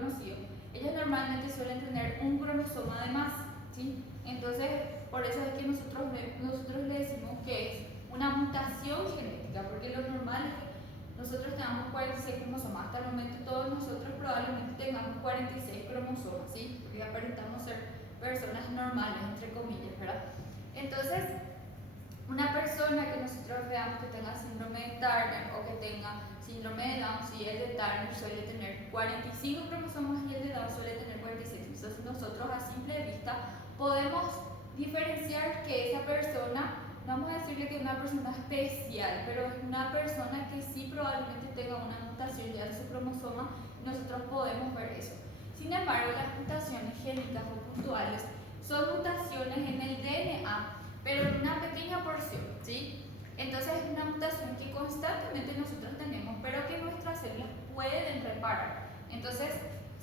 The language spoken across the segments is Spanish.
conocido, ellos normalmente suelen tener un cromosoma de más, ¿sí? Entonces, por eso es que nosotros le decimos que es una mutación genética, porque lo normal es que nosotros tengamos 46 cromosomas. Hasta el momento todos nosotros probablemente tengamos 46 cromosomas, ¿sí? Porque aparentamos ser personas normales, entre comillas, ¿verdad? Entonces, una persona que nosotros veamos que tenga síndrome de Turner o que tenga síndrome de Down, si el de Turner suele tener 45 cromosomas y el de Down suele tener 46. Entonces nosotros a simple vista podemos diferenciar que esa persona, no vamos a decirle que es una persona especial, pero es una persona que sí probablemente tenga una mutación ya de su cromosoma, y nosotros podemos ver eso. Sin embargo, las mutaciones génicas o puntuales son mutaciones en el DNA, pero en una pequeña porción, ¿sí? Entonces es una mutación que constantemente nosotros tenemos, pero que nuestras células pueden reparar. Entonces,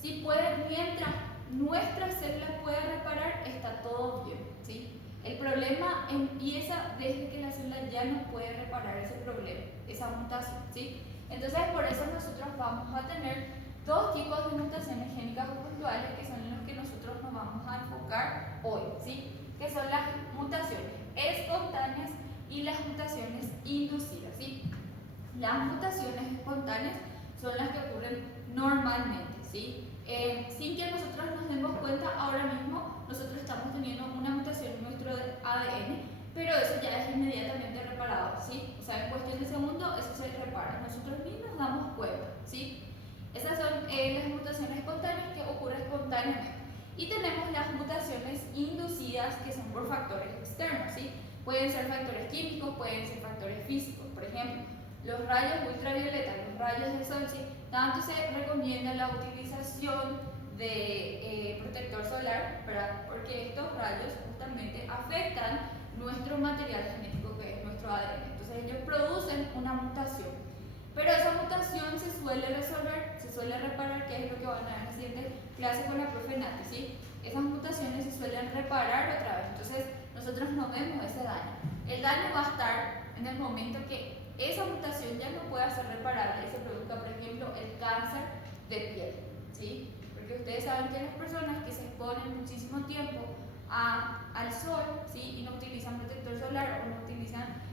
si pueden, mientras nuestras células puedan reparar, está todo bien, ¿sí? El problema empieza desde que la célula ya no puede reparar ese problema, esa mutación, ¿sí? Entonces, por eso nosotros vamos a tener dos tipos de mutaciones génicas o puntuales que son en los que nosotros nos vamos a enfocar hoy, ¿sí? Que son las mutaciones espontáneas y las mutaciones inducidas, ¿sí? Las mutaciones espontáneas son las que ocurren normalmente, ¿sí? Sin que nosotros nos demos cuenta, ahora mismo nosotros estamos teniendo una mutación en nuestro ADN, pero eso ya es inmediatamente reparado, ¿sí? O sea, en cuestión de segundos eso se repara, nosotros ni nos damos cuenta, ¿sí? Esas son las mutaciones espontáneas que ocurren espontáneamente. Y tenemos las mutaciones inducidas que son por factores externos, ¿sí? Pueden ser factores químicos, pueden ser factores físicos. Por ejemplo, los rayos ultravioletas, los rayos del sol, ¿sí? Tanto se recomienda la utilización de protector solar, ¿verdad? Porque estos rayos justamente afectan nuestro material genético, que es nuestro ADN. Entonces ellos producen una mutación. Pero esa mutación se suele resolver, se suele reparar, que es lo que van a ver en la siguiente clase con la profe Nati, ¿sí? Esas mutaciones se suelen reparar otra vez, entonces nosotros no vemos ese daño. El daño va a estar en el momento que esa mutación ya no pueda ser reparable y se produzca, por ejemplo, el cáncer de piel, ¿sí? Porque ustedes saben que las personas que se exponen muchísimo tiempo al sol, ¿sí? Y no utilizan protector solar o no utilizan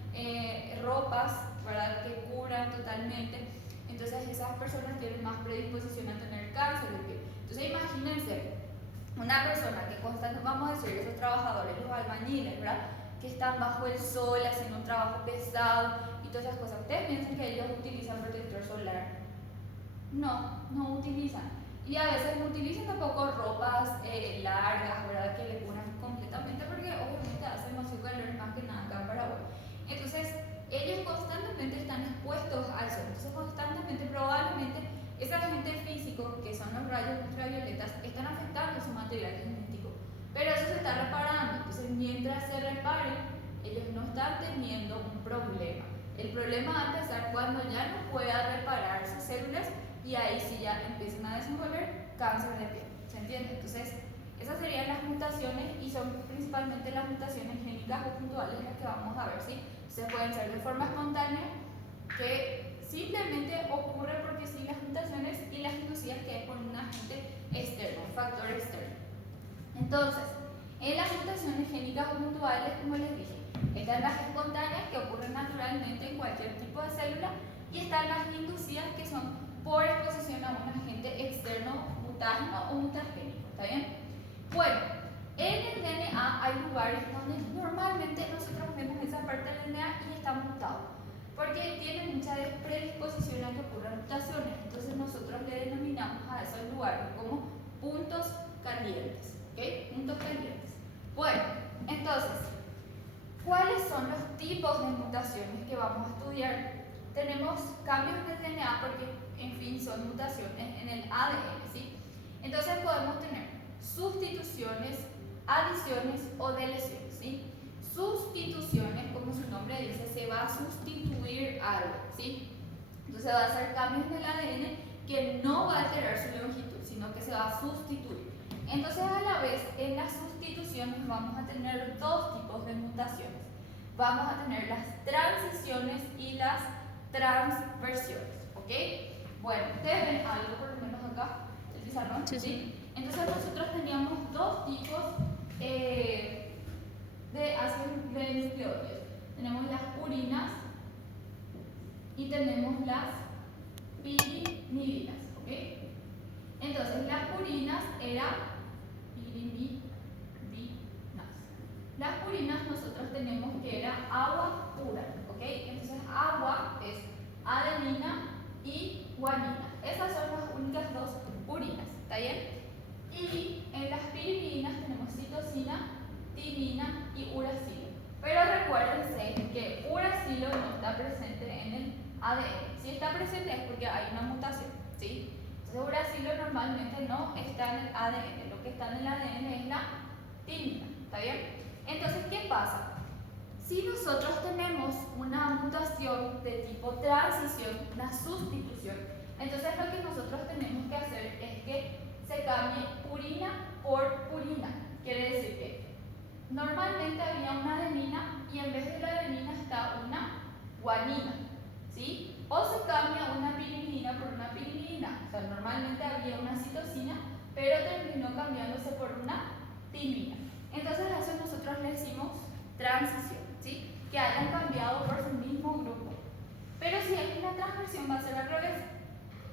ropas, ¿verdad? Que cubran totalmente, entonces esas personas tienen más predisposición a tener cáncer de piel. Entonces imagínense una persona que constantemente, vamos a decir, esos trabajadores, los albañiles, ¿verdad? Que están bajo el sol haciendo un trabajo pesado y todas esas cosas. ¿Ustedes piensan que ellos utilizan protector solar? No, no utilizan. Y a veces no utilizan tampoco ropas largas, ¿verdad? Que le cubran completamente, porque obviamente hace demasiado calor, más que nada acá en Paraguay. Entonces, ellos constantemente están expuestos al sol. Entonces, constantemente, probablemente, ese agente físico, que son los rayos ultravioletas, están afectando su material genético. Pero eso se está reparando. Entonces, mientras se repare, ellos no están teniendo un problema. El problema va a empezar cuando ya no pueda reparar sus células y ahí sí ya empiezan a desenvolver cáncer de piel. ¿Se entiende? Entonces, esas serían las mutaciones y son principalmente las mutaciones génicas o puntuales las que vamos a ver, ¿sí? Se pueden ser de forma espontánea, que simplemente ocurre porque sí, las mutaciones, y las inducidas, que es por un agente externo, un factor externo. Entonces, en las mutaciones génicas o puntuales, como les dije, están las espontáneas, que ocurren naturalmente en cualquier tipo de célula, y están las inducidas, que son por exposición a un agente externo, mutágeno o mutagénico. ¿Está bien? Bueno, en el DNA hay lugares donde normalmente nosotros vemos esa parte del DNA y está mutado, porque tiene mucha predisposición a que ocurran mutaciones. Entonces nosotros le denominamos a esos lugares como puntos calientes, ¿ok? Puntos calientes. Bueno, entonces, ¿cuáles son los tipos de mutaciones que vamos a estudiar? Tenemos cambios en el DNA porque, en fin, son mutaciones en el ADN, ¿sí? Entonces podemos tener sustituciones, adiciones o deleciones, ¿sí? Sustituciones, como su nombre dice, se va a sustituir algo, ¿sí? Entonces va a ser cambios en el ADN que no va a alterar su longitud, sino que se va a sustituir. Entonces, a la vez, en las sustituciones vamos a tener dos tipos de mutaciones. Vamos a tener las transiciones y las transversiones, ¿ok? Bueno, ustedes ven algo por lo menos acá. El pizarrón? Sí, ¿Sí? Entonces nosotros teníamos dos tipos de ácidos de nucleótidos. Tenemos las purinas y tenemos las pirimidinas, ¿ok? Entonces las purinas eran pirimidinas. Las purinas nosotros tenemos que era agua pura, ¿ok? Entonces agua es adenina y guanina. Esas son las únicas dos purinas, ¿está bien? Y en las pirimidinas tenemos citosina, timina y uracilo. Pero recuérdense que uracilo no está presente en el ADN. Si está presente es porque hay una mutación, ¿sí? Entonces uracilo normalmente no está en el ADN. Lo que está en el ADN es la timina, ¿está bien? Entonces, ¿qué pasa? Si nosotros tenemos una mutación de tipo transición, una sustitución, entonces lo que nosotros tenemos que hacer es que se cambie purina por purina. Quiere decir que normalmente había una adenina y en vez de la adenina está una guanina, ¿sí? O se cambia una pirimidina por una pirimidina. O sea, normalmente había una citosina, pero terminó cambiándose por una timina. Entonces a eso nosotros le decimos transición, ¿sí? Que hayan cambiado por su mismo grupo. Pero si hay una transversión va a ser al revés.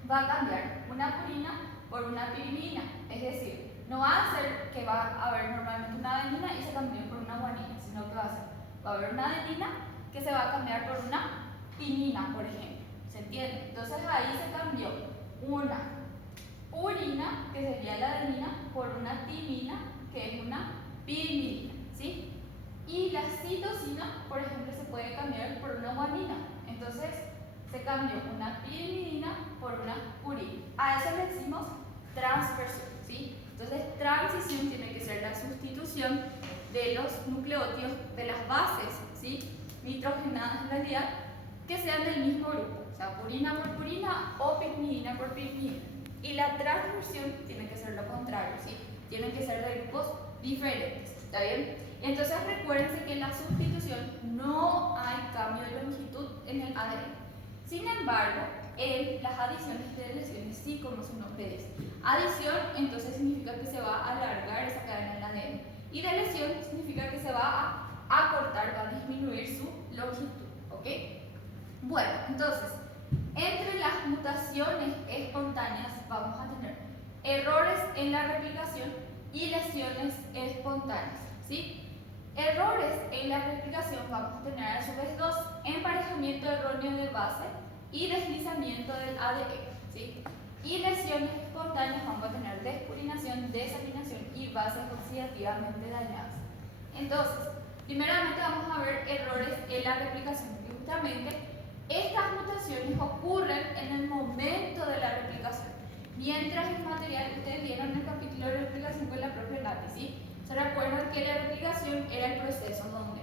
Va a cambiar una purina por una pirimidina. Es decir, no va a ser que va a haber normalmente una adenina y se cambie por una guanina, sino que va a haber una adenina que se va a cambiar por una timina, por ejemplo. ¿Se entiende? Entonces ahí se cambió una purina, que sería la adenina, por una timina, que es una pirimidina, ¿sí? Y la citosina, por ejemplo, se puede cambiar por una guanina. Entonces se cambió una pirimidina por una purina. A eso le decimos transversión, ¿sí? Entonces transición tiene que ser la sustitución de los nucleótidos, de las bases, ¿sí? Nitrogenadas en realidad, que sean del mismo grupo, o sea, purina por purina o pirimidina por pirimidina. Y la transversión tiene que ser lo contrario, ¿sí? Tienen que ser de grupos diferentes, ¿está bien? Entonces recuérdense que en la sustitución no hay cambio de longitud en el ADN. Sin embargo, en las adiciones de lesiones sí, como su nombre dice. Adición entonces significa que se va a alargar esa cadena en el ADN. Y de lesión significa que se va a acortar, va a disminuir su longitud, ¿ok? Bueno, entonces, entre las mutaciones espontáneas vamos a tener errores en la replicación y lesiones espontáneas, ¿sí? Errores en la replicación vamos a tener a su vez dos: emparejamiento erróneo de base y deslizamiento del ADN, ¿sí? Y lesiones espontáneas vamos a tener despurinación, desaminación y bases oxidativamente dañadas. Entonces, primeramente vamos a ver errores en la replicación. Justamente estas mutaciones ocurren en el momento de la replicación. Mientras el material, ustedes vieron en el capítulo de replicación con la propia lápiz, ¿sí? ¿Se recuerdan que la replicación era el proceso donde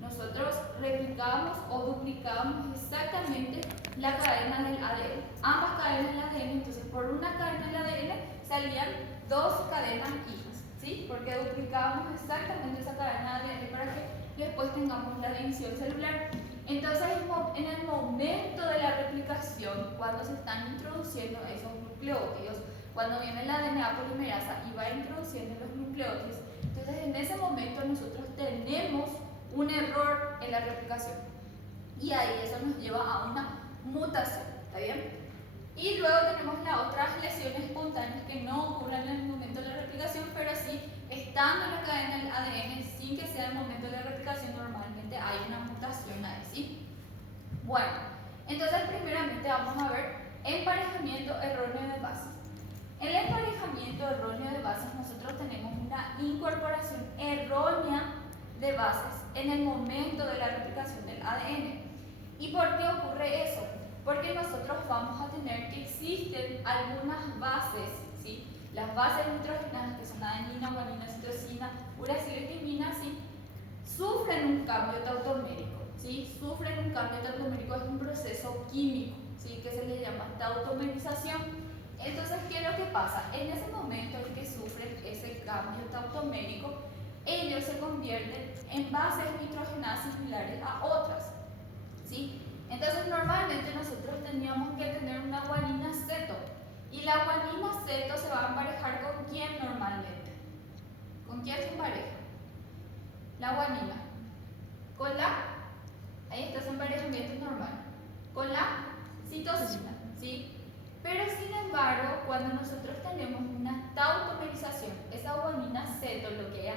nosotros replicábamos o duplicábamos exactamente la cadena del ADN? Ambas cadenas del ADN, entonces por una cadena del ADN salían dos cadenas hijas, ¿sí? Porque duplicábamos exactamente esa cadena del ADN para que después tengamos la división celular. Entonces, en el momento de la replicación, cuando se están introduciendo esos nucleótidos, cuando viene la DNA polimerasa y va introduciendo los nucleótidos, entonces en ese momento nosotros tenemos un error en la replicación. Y ahí eso nos lleva a una mutación, ¿está bien? Y luego tenemos las otras lesiones espontáneas que no ocurren en el momento de la replicación, pero sí estando en la cadena del ADN, sin que sea el momento de la replicación, normalmente hay una mutación ahí, ¿sí? Bueno, entonces primeramente vamos a ver emparejamiento erróneo de bases. En el emparejamiento erróneo de bases nosotros tenemos una incorporación errónea de bases en el momento de la replicación del ADN. ¿Y por qué ocurre eso? Porque nosotros vamos a tener que existen algunas bases, ¿sí? Las bases nitrogenadas, que son adenina, guanina, citosina, uracilo y timina, ¿sí? Sufren un cambio tautomérico, ¿sí? Sufren un cambio tautomérico, es un proceso químico, ¿sí? Que se le llama tautomerización. Entonces, ¿qué es lo que pasa? En ese momento en que sufren ese cambio tautomérico, ellos se convierten en bases nitrogenadas similares a otras, ¿sí? Entonces, normalmente nosotros teníamos que tener una guanina ceto. Y la guanina ceto se va a emparejar ¿con quién normalmente? ¿Con quién se empareja? La guanina. Con la, ahí está su emparejamiento normal, con la citosina, ¿sí? Pero sin embargo, cuando nosotros tenemos una tautomerización, esa guanina ceto, lo que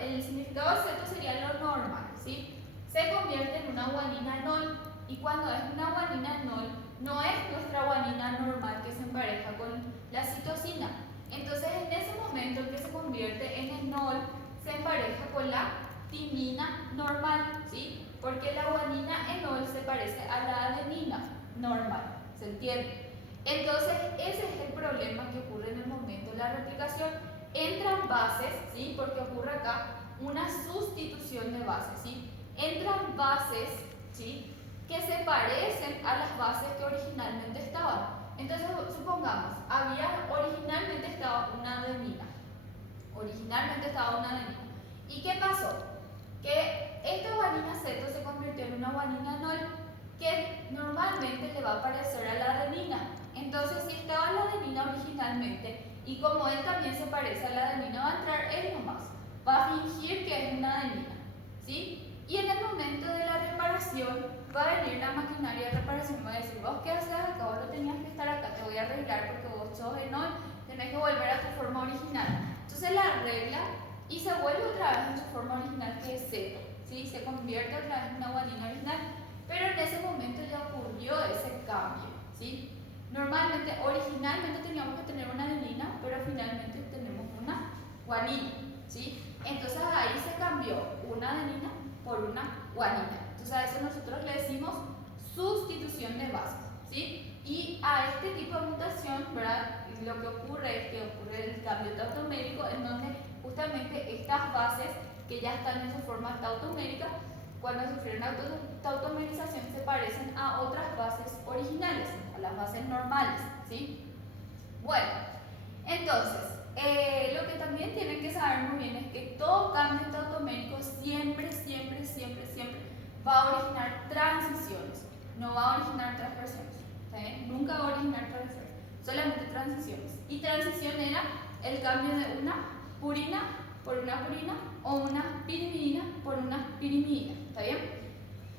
el significado de ceto sería lo normal, ¿sí? Se convierte en una guanina nol, y cuando es una guanina nol, no es nuestra guanina normal que se empareja con la citosina. Entonces, en ese momento que se convierte en enol, se empareja con la timina normal, ¿sí? Porque la guanina enol se parece a la adenina normal, ¿se entiende? Entonces, ese es el problema que ocurre en el momento de la replicación. Entran bases, ¿sí? Porque ocurre acá una sustitución de bases, ¿sí? Entran bases, ¿sí? Que se parecen a las bases que originalmente estaban. Entonces, supongamos, originalmente estaba una adenina. ¿Y qué pasó? Que esta guanina ceto se convirtió en una guanina nol que normalmente le va a parecer a la adenina. Entonces, si estaba la adenina originalmente, y como él también se parece a la adenina, va a entrar él nomás. Va a fingir que es una adenina, ¿sí? Y en el momento de la reparación, va a venir la maquinaria de reparación y va a decir, vos qué haces acá, vos no tenías que estar acá, te voy a arreglar porque vos sos enol, tenés que volver a tu forma original. Entonces la arregla y se vuelve otra vez en su forma original, que es ceto, ¿sí? Se convierte otra vez en una guanina original, pero en ese momento ya ocurrió ese cambio, ¿sí? Normalmente, originalmente teníamos que tener una adenina, pero finalmente tenemos una guanina, ¿sí? Entonces ahí se cambió una adenina por una guanina. Entonces a eso nosotros le decimos sustitución de bases, ¿sí? Y a este tipo de mutación, ¿verdad? Lo que ocurre es que ocurre el cambio tautomérico, en donde justamente estas bases que ya están en su forma tautomérica, cuando sufrieron tautomerización, se parecen a otras bases originales, a las bases normales, ¿sí? Bueno, entonces, lo que también tienen que saber muy bien es que todo cambio tautomérico siempre va a originar transiciones, no va a originar transversiones, ¿sí? Nunca va a originar transversiones, solamente transiciones. Y transición era el cambio de una purina por una purina o una pirimidina por una pirimidina, ¿está bien?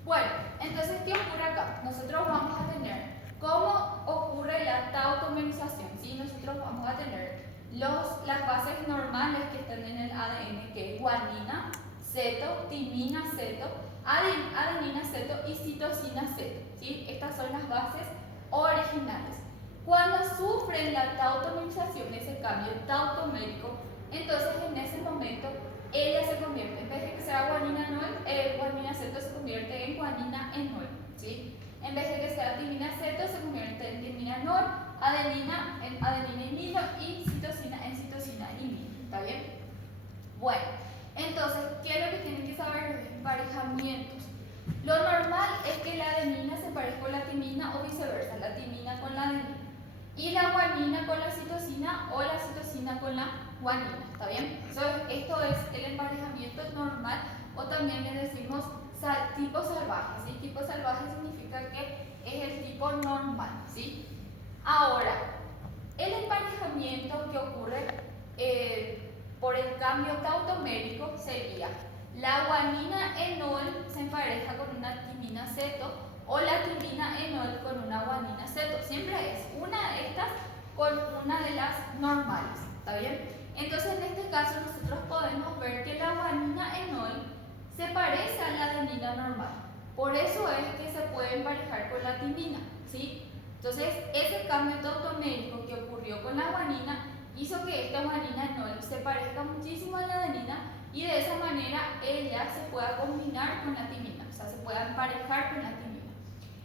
Bueno, entonces, ¿qué ocurre acá? Nosotros vamos a tener cómo ocurre la tautomerización, ¿sí? Nosotros vamos a tener las bases normales que están en el ADN, que es guanina, ceto, timina, ceto, adenina, ceto y citosina, ceto, ¿sí? Estas son las bases originales. Cuando sufren la tautomerización, ese cambio tautomérico, entonces en ese momento ella se convierte, en vez de que sea guanina ceto, se convierte en guanina enol, ¿sí? En vez de que sea timina ceto, se convierte en timina enol, adenina en adenina imino y citosina en citosina imino, ¿está bien? Bueno, entonces, ¿qué es lo que tienen que saber los emparejamientos? Lo normal es que la adenina se parezca con la timina o viceversa, la timina con la adenina. Y la guanina con la citosina o la citosina con la guanina, ¿está bien? Esto es el emparejamiento normal, o también le decimos tipo salvaje, ¿sí? Tipo salvaje significa que es el tipo normal, ¿sí? Ahora, el emparejamiento que ocurre por el cambio tautomérico sería la guanina enol se empareja con una timina ceto o la timina enol con una guanina ceto. Siempre es una de estas con una de las normales, ¿está bien? Entonces, en este caso, nosotros podemos ver que la guanina enol se parece a la adenina normal. Por eso es que se puede emparejar con la timina, ¿sí? Entonces, ese cambio tautomérico que ocurrió con la guanina hizo que esta guanina enol se parezca muchísimo a la adenina y de esa manera ella se pueda combinar con la timina, o sea, se pueda emparejar con la timina.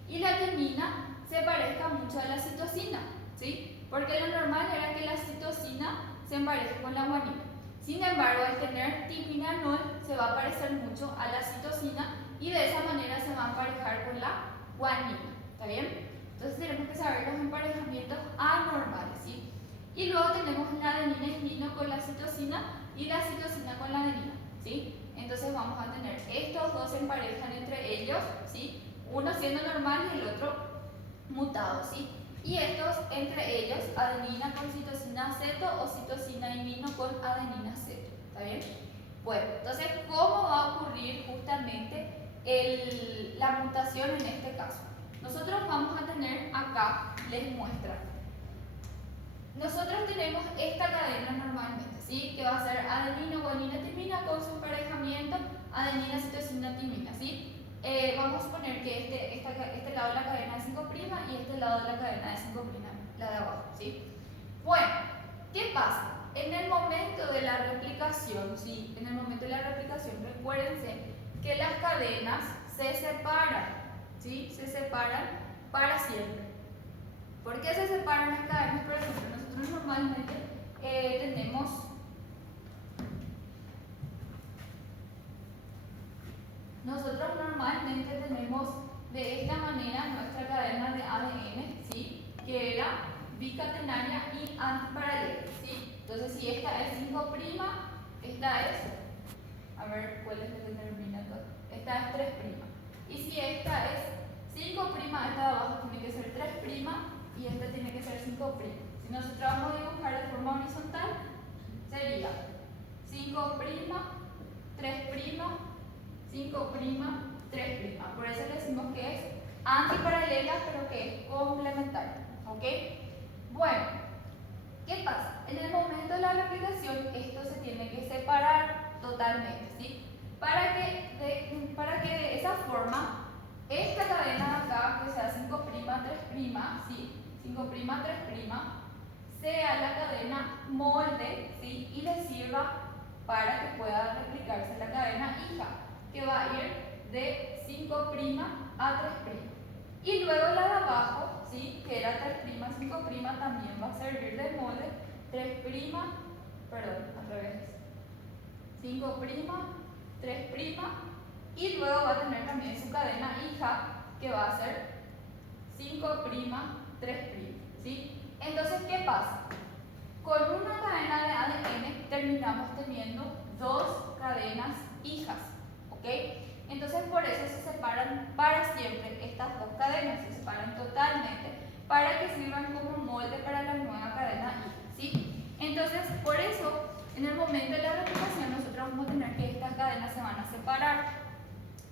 Y la timina se parezca mucho a la citosina, ¿sí? Porque lo normal era que la citosina se empareje con la guanina. Sin embargo, al tener timina enol se va a parecer mucho a la citosina y de esa manera se va a emparejar con la guanina, ¿está bien? Entonces tenemos que saber los emparejamientos anormales, ¿sí? Y luego tenemos la adenina imino con la citosina y la citosina con la adenina, ¿sí? Entonces vamos a tener estos dos se emparejan entre ellos, ¿sí? Uno siendo normal y el otro mutado, ¿sí? Y estos, entre ellos, adenina con citosina aceto o citosina imino con adenina aceto. ¿Está bien? Bueno, entonces, ¿cómo va a ocurrir justamente la mutación en este caso? Nosotros vamos a tener acá, les muestra. Nosotros tenemos esta cadena normalmente, ¿sí? Que va a ser adenina, guanina, timina con su emparejamiento adenina, citosina, timina, ¿sí? Vamos a suponer que este lado de la cadena es 5' y este lado de la cadena es 5', la de abajo, ¿sí? Bueno, ¿qué pasa? En el momento de la replicación, ¿sí? En el momento de la replicación, recuérdense que las cadenas se separan, ¿sí? Se separan para siempre. ¿Por qué se separan las cadenas? Por ejemplo, nosotros normalmente tenemos de esta manera nuestra cadena de ADN, ¿sí? Que era bicatenaria y antiparalela, ¿sí? Entonces, si esta es 5', esta es, a ver cuál es la que termina acá, esta es 3'. Y si esta es 5', esta de abajo tiene que ser 3' y esta tiene que ser 5'. Si nosotros vamos a dibujar de forma horizontal, sería 5', 3', 5', 3'. Por eso le decimos que es antiparalela, pero que es complementaria. ¿Ok? Bueno, ¿qué pasa? En el momento de la replicación, esto se tiene que separar totalmente, ¿sí? Para que de esa forma, esta cadena de acá, que sea 5', 3', ¿sí? 5', 3', sea la cadena molde, ¿sí? Y le sirva para que pueda replicarse la cadena hija, que va a ir de 5' a 3'. Y luego la de abajo, ¿sí? Que era 3', 5', también va a servir de molde 3', perdón, al revés, 5', 3', y luego va a tener también su cadena hija, que va a ser 5', 3', ¿sí? Entonces, ¿qué pasa? Con una cadena de ADN terminamos teniendo dos cadenas hijas, ¿ok? Entonces, por eso se separan para siempre estas dos cadenas, se separan totalmente para que sirvan como molde para la nueva cadena hija, ¿sí? Entonces, por eso, en el momento de la replicación, nosotros vamos a tener que estas cadenas se van a separar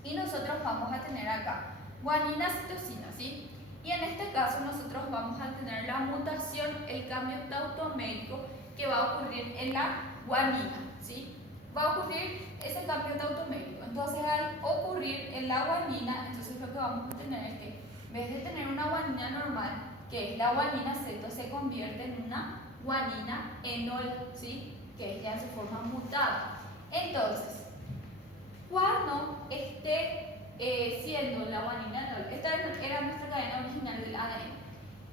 y nosotros vamos a tener acá guanina, citosina, ¿sí? Y en este caso nosotros vamos a tener la mutación, el cambio tautomérico que va a ocurrir en la guanina, ¿sí? Va a ocurrir ese cambio tautomérico. Entonces, al ocurrir en la guanina, entonces lo que vamos a tener es que en vez de tener una guanina normal, que es la guanina aceto, se convierte en una guanina enol, ¿sí? Que es ya en su forma mutada. Entonces, cuando esté siendo la guanina enol, esta era nuestra cadena original del ADN,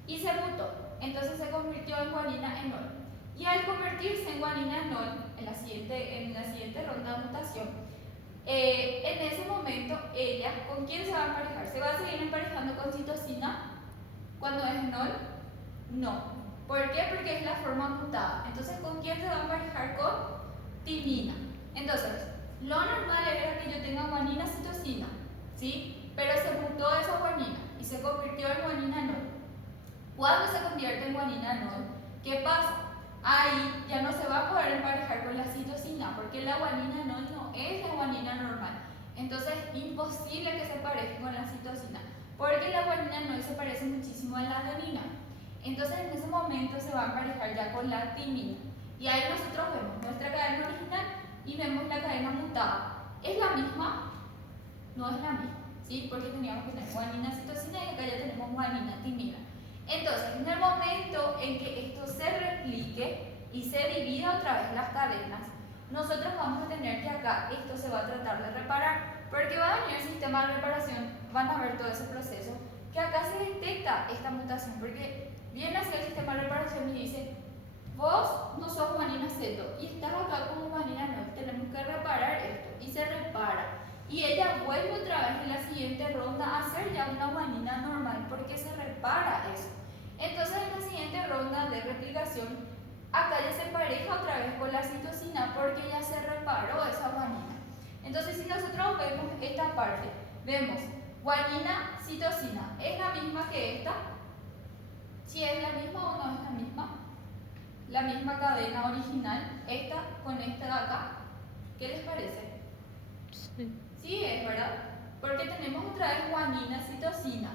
y se mutó, entonces se convirtió en guanina enol. Y al convertirse en guanina enol, en la siguiente ronda de mutación, en ese momento ella, ¿con quién se va a emparejar? ¿Se va a seguir emparejando con citosina cuando es enol? No. ¿Por qué? Porque es la forma mutada. Entonces, ¿con quién se va a emparejar? Con timina. Entonces, lo normal era que yo tenga guanina, citosina, ¿sí? Pero se mutó esa guanina y se convirtió en guanina enol. Cuando se convierte en guanina enol, ¿qué pasa? Ahí ya no se va a poder emparejar con la citosina, porque la guanina no es la guanina normal. Entonces, imposible que se parezca con la citosina, porque la guanina no se parece muchísimo a la adenina. Entonces, en ese momento se va a emparejar ya con la timina. Y ahí nosotros vemos nuestra cadena original y vemos la cadena mutada. ¿Es la misma? No es la misma, ¿sí? Porque teníamos que tener guanina, citosina y acá ya tenemos guanina, timina. Entonces, en el momento en que esto se replique y se divida otra vez las cadenas, nosotros vamos a tener que acá esto se va a tratar de reparar, porque va a venir el sistema de reparación, van a ver todo ese proceso, que acá se detecta esta mutación, porque viene hacia el sistema de reparación y dice, vos no sos guanina aceto y estás acá como guanina no, tenemos que reparar esto, y se repara. Y ella vuelve otra vez en la siguiente ronda a hacer ya una guanina normal porque se repara eso. Entonces en la siguiente ronda de replicación, acá ya se empareja otra vez con la citosina porque ya se reparó esa guanina. Entonces si nosotros vemos esta parte, vemos guanina, citosina, ¿es la misma que esta? si es la misma o no es la misma cadena original, esta con esta de acá. ¿Qué les parece? Sí. Sí es, ¿verdad? Porque tenemos otra vez guanina, citosina.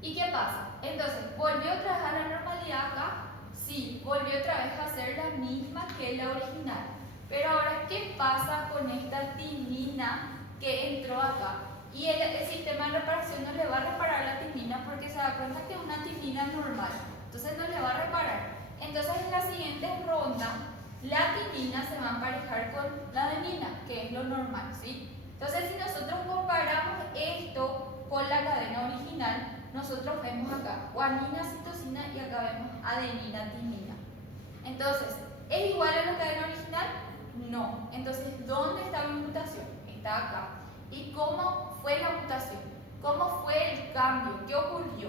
¿Y qué pasa? Entonces, ¿volvió otra vez a la normalidad acá? Sí, volvió otra vez a ser la misma que la original. Pero ahora, ¿qué pasa con esta timina que entró acá? Y el sistema de reparación no le va a reparar la timina porque se da cuenta que es una timina normal. Entonces no le va a reparar. Entonces en la siguiente ronda, la timina se va a emparejar con la adenina, que es lo normal, ¿sí? Entonces si nosotros comparamos esto con la cadena original, nosotros vemos acá guanina, citosina y acá vemos adenina, timina. Entonces, ¿es igual a la cadena original? No. Entonces, ¿dónde está mi mutación? Está acá. ¿Y cómo fue la mutación? ¿Cómo fue el cambio? ¿Qué ocurrió?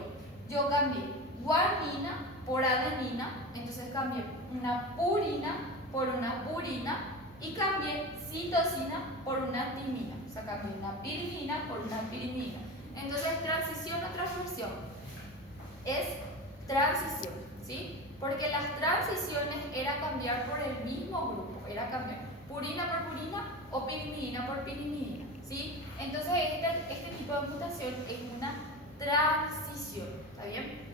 Yo cambié guanina por adenina, entonces cambié una purina por una purina y cambié citosina por una timina. O sea, cambié una pirimina por una pirimina. Entonces, transición o transversión es transición, ¿sí? Porque las transiciones era cambiar por el mismo grupo, era cambiar purina por purina o pirimidina por pirimidina, ¿sí? Entonces, este tipo de mutación es una transición, ¿está bien?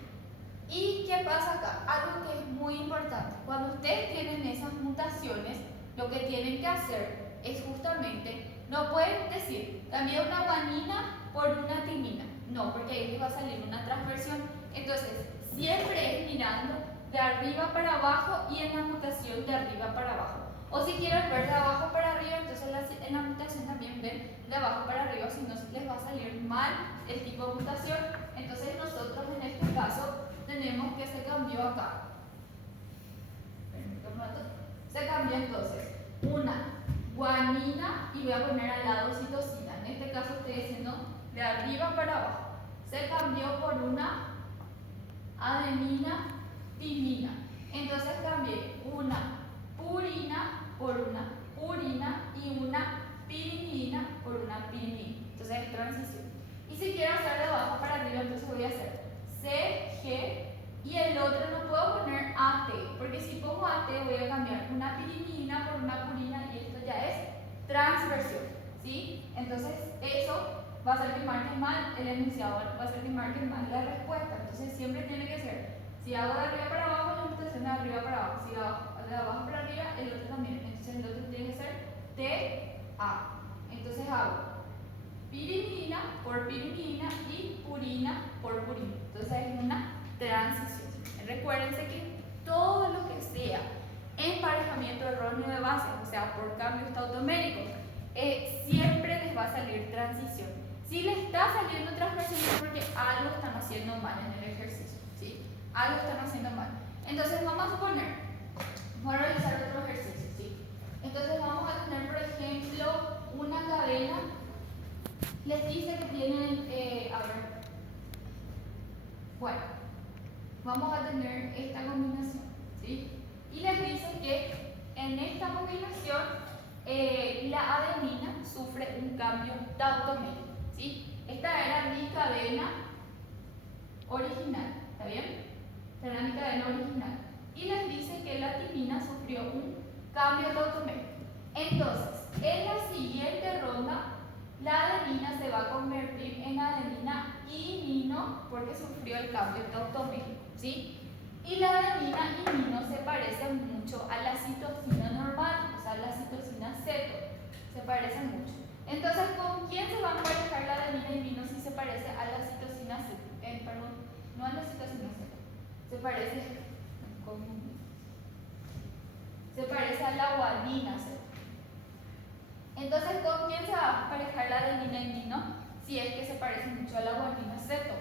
¿Y qué pasa acá? Algo que es muy importante. Cuando ustedes tienen esas mutaciones, lo que tienen que hacer es justamente, no pueden decir, cambié una guanina por una timina. No, porque ahí les va a salir una transversión. Entonces, siempre es mirando de arriba para abajo y en la mutación de arriba para abajo. O si quieren ver de abajo para arriba, entonces en la mutación también ven de abajo para arriba, si no les va a salir mal el tipo de mutación. Entonces nosotros en este caso tenemos que se cambió acá. Se cambió entonces una guanina y voy a poner al lado citosina. En este caso estoy diciendo de arriba para abajo. Se cambió por una adenina, timina. Entonces cambié una purina por una purina y una pirimidina por una pirimidina. Entonces es transición. Y si quiero hacer de abajo para arriba, entonces voy a hacer CG y el otro no puedo poner AT, porque si pongo AT voy a cambiar una pirimidina por una purina y esto ya es transversión, ¿sí? Entonces eso va a hacer que marque mal el enunciado, va a hacer que marque mal la respuesta. Entonces siempre tiene que ser, si hago de arriba para abajo, la mutación de arriba para abajo, si hago de abajo para arriba, el otro también. Entonces el otro tiene que ser TA. Entonces hago pirimidina por pirimidina y purina por purina. Entonces es una transición. Recuérdense que todo lo que sea emparejamiento erróneo de bases, o sea, por cambios tautoméricos, siempre les va a salir transición. Si les está saliendo transversión es porque algo están haciendo mal en el ejercicio, ¿sí? Algo están haciendo mal. Entonces vamos a suponer, voy a realizar otro ejercicio, ¿sí? Entonces vamos a tener, por ejemplo, una cadena. Les dice que tienen, bueno, vamos a tener esta combinación, ¿sí? Y les dice que en esta combinación la adenina sufre un cambio tautomérico, ¿sí? Esta era mi cadena original, ¿está bien? Esta era mi cadena original. Y les dice que la timina sufrió un cambio tautomérico. Entonces, en la siguiente ronda, la adenina se va a convertir en adenina imino porque sufrió el cambio tautomérico, ¿sí? Y la adenina imino se parece mucho a la citosina normal, o sea, a la citosina ceto, se parece mucho. Entonces, ¿con quién se va a emparejar la adenina imino si se parece a la citosina ceto? Perdón, no a la citosina ceto, se parece a la guanina ceto. Entonces, ¿con quién se va a emparejar la adenina imino si es que se parece mucho a la guanina ceto?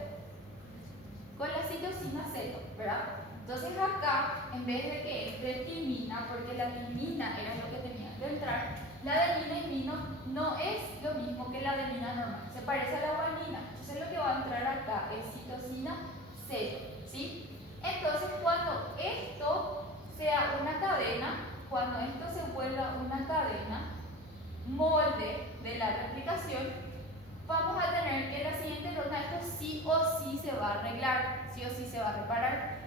Con la citosina ceto, ¿verdad? Entonces acá, en vez de que entre timina, porque la timina era lo que tenía que entrar, la adenina imino no es lo mismo que la adenina normal, se parece a la guanina. Entonces lo que va a entrar acá es citosina ceto, ¿sí? Entonces cuando esto sea una cadena, cuando esto se vuelva una cadena, molde de la replicación, vamos a tener que en la siguiente ronda esto sí o sí se va a arreglar, sí o sí se va a reparar.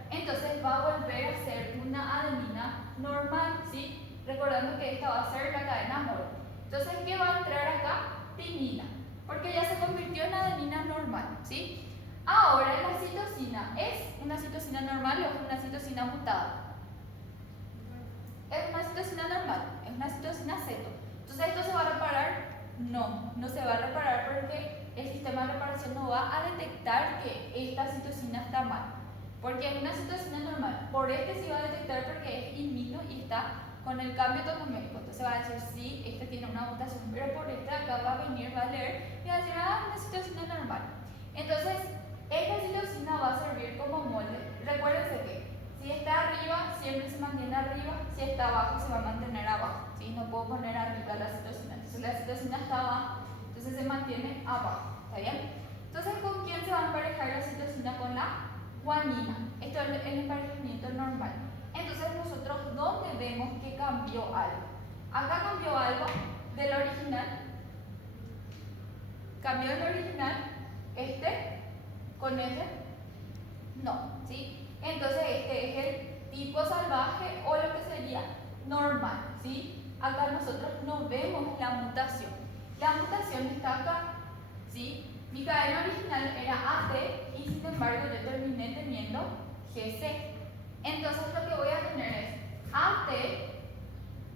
Recordando que esta va a ser la cadena MOL. Entonces, ¿qué va a entrar acá? Timina, porque ya se convirtió en adenina normal, ¿sí? Ahora, la citosina, ¿es una citosina normal o es una citosina mutada? Es una citosina normal, es una citosina ceto. Entonces, ¿esto se va a reparar? No se va a reparar porque el sistema de reparación no va a detectar que esta citosina está mal. Porque es una citosina normal. Por este sí va a detectar porque es imino y está con el cambio topométrico. Entonces va a decir, sí, este tiene una mutación, pero por este acá va a venir, va a leer y va a decir, una citosina normal. Entonces, esta citosina va a servir como molde. Recuérdense que si está arriba, siempre se mantiene arriba. Si está abajo, se va a mantener abajo. ¿Sí? No puedo poner arriba la citosina. Entonces la citosina está abajo, entonces se mantiene abajo. ¿Está bien? Entonces, ¿con quién se va a emparejar la citosina? Con la guanina. Esto es el emparejamiento normal. Entonces, nosotros, ¿dónde vemos que cambió algo? Acá cambió algo del original. Cambió del original. Este con este no, ¿sí? Entonces este es el tipo salvaje o lo que sería normal, ¿sí? Acá nosotros no vemos la mutación. La mutación está acá, ¿sí? Mi cadena original era AT y sin embargo yo terminé teniendo GC. Entonces lo que voy a tener es AT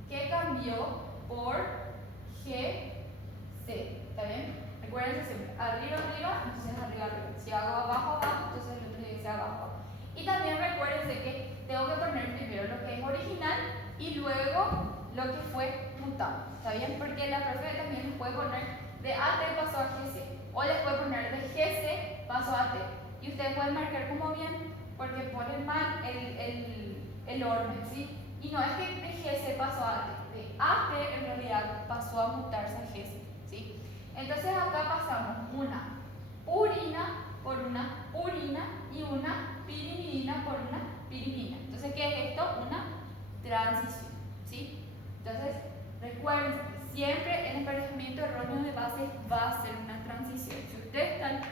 que cambió por GC, ¿está bien? Recuerden siempre, arriba, arriba, entonces arriba, arriba. Si hago abajo, abajo, entonces el otro dice abajo, abajo. Y también recuerden que tengo que poner primero lo que es original y luego lo que fue mutado. ¿Está bien? Porque la profe también les puede poner de AT pasó a GC. O les puede poner de GC pasó a AT. Y ustedes pueden marcar como bien, porque ponen mal el orden, ¿sí? Y no es que de GC pasó a AT. De AT en realidad pasó a mutarse a GC, ¿sí? Entonces acá pasamos una purina por una purina y una pirimidina por una pirimidina. Entonces, ¿qué es esto? Una transición, ¿sí? Entonces, recuerden que siempre el emparejamiento erróneo de base va a ser una transición. Si ustedes al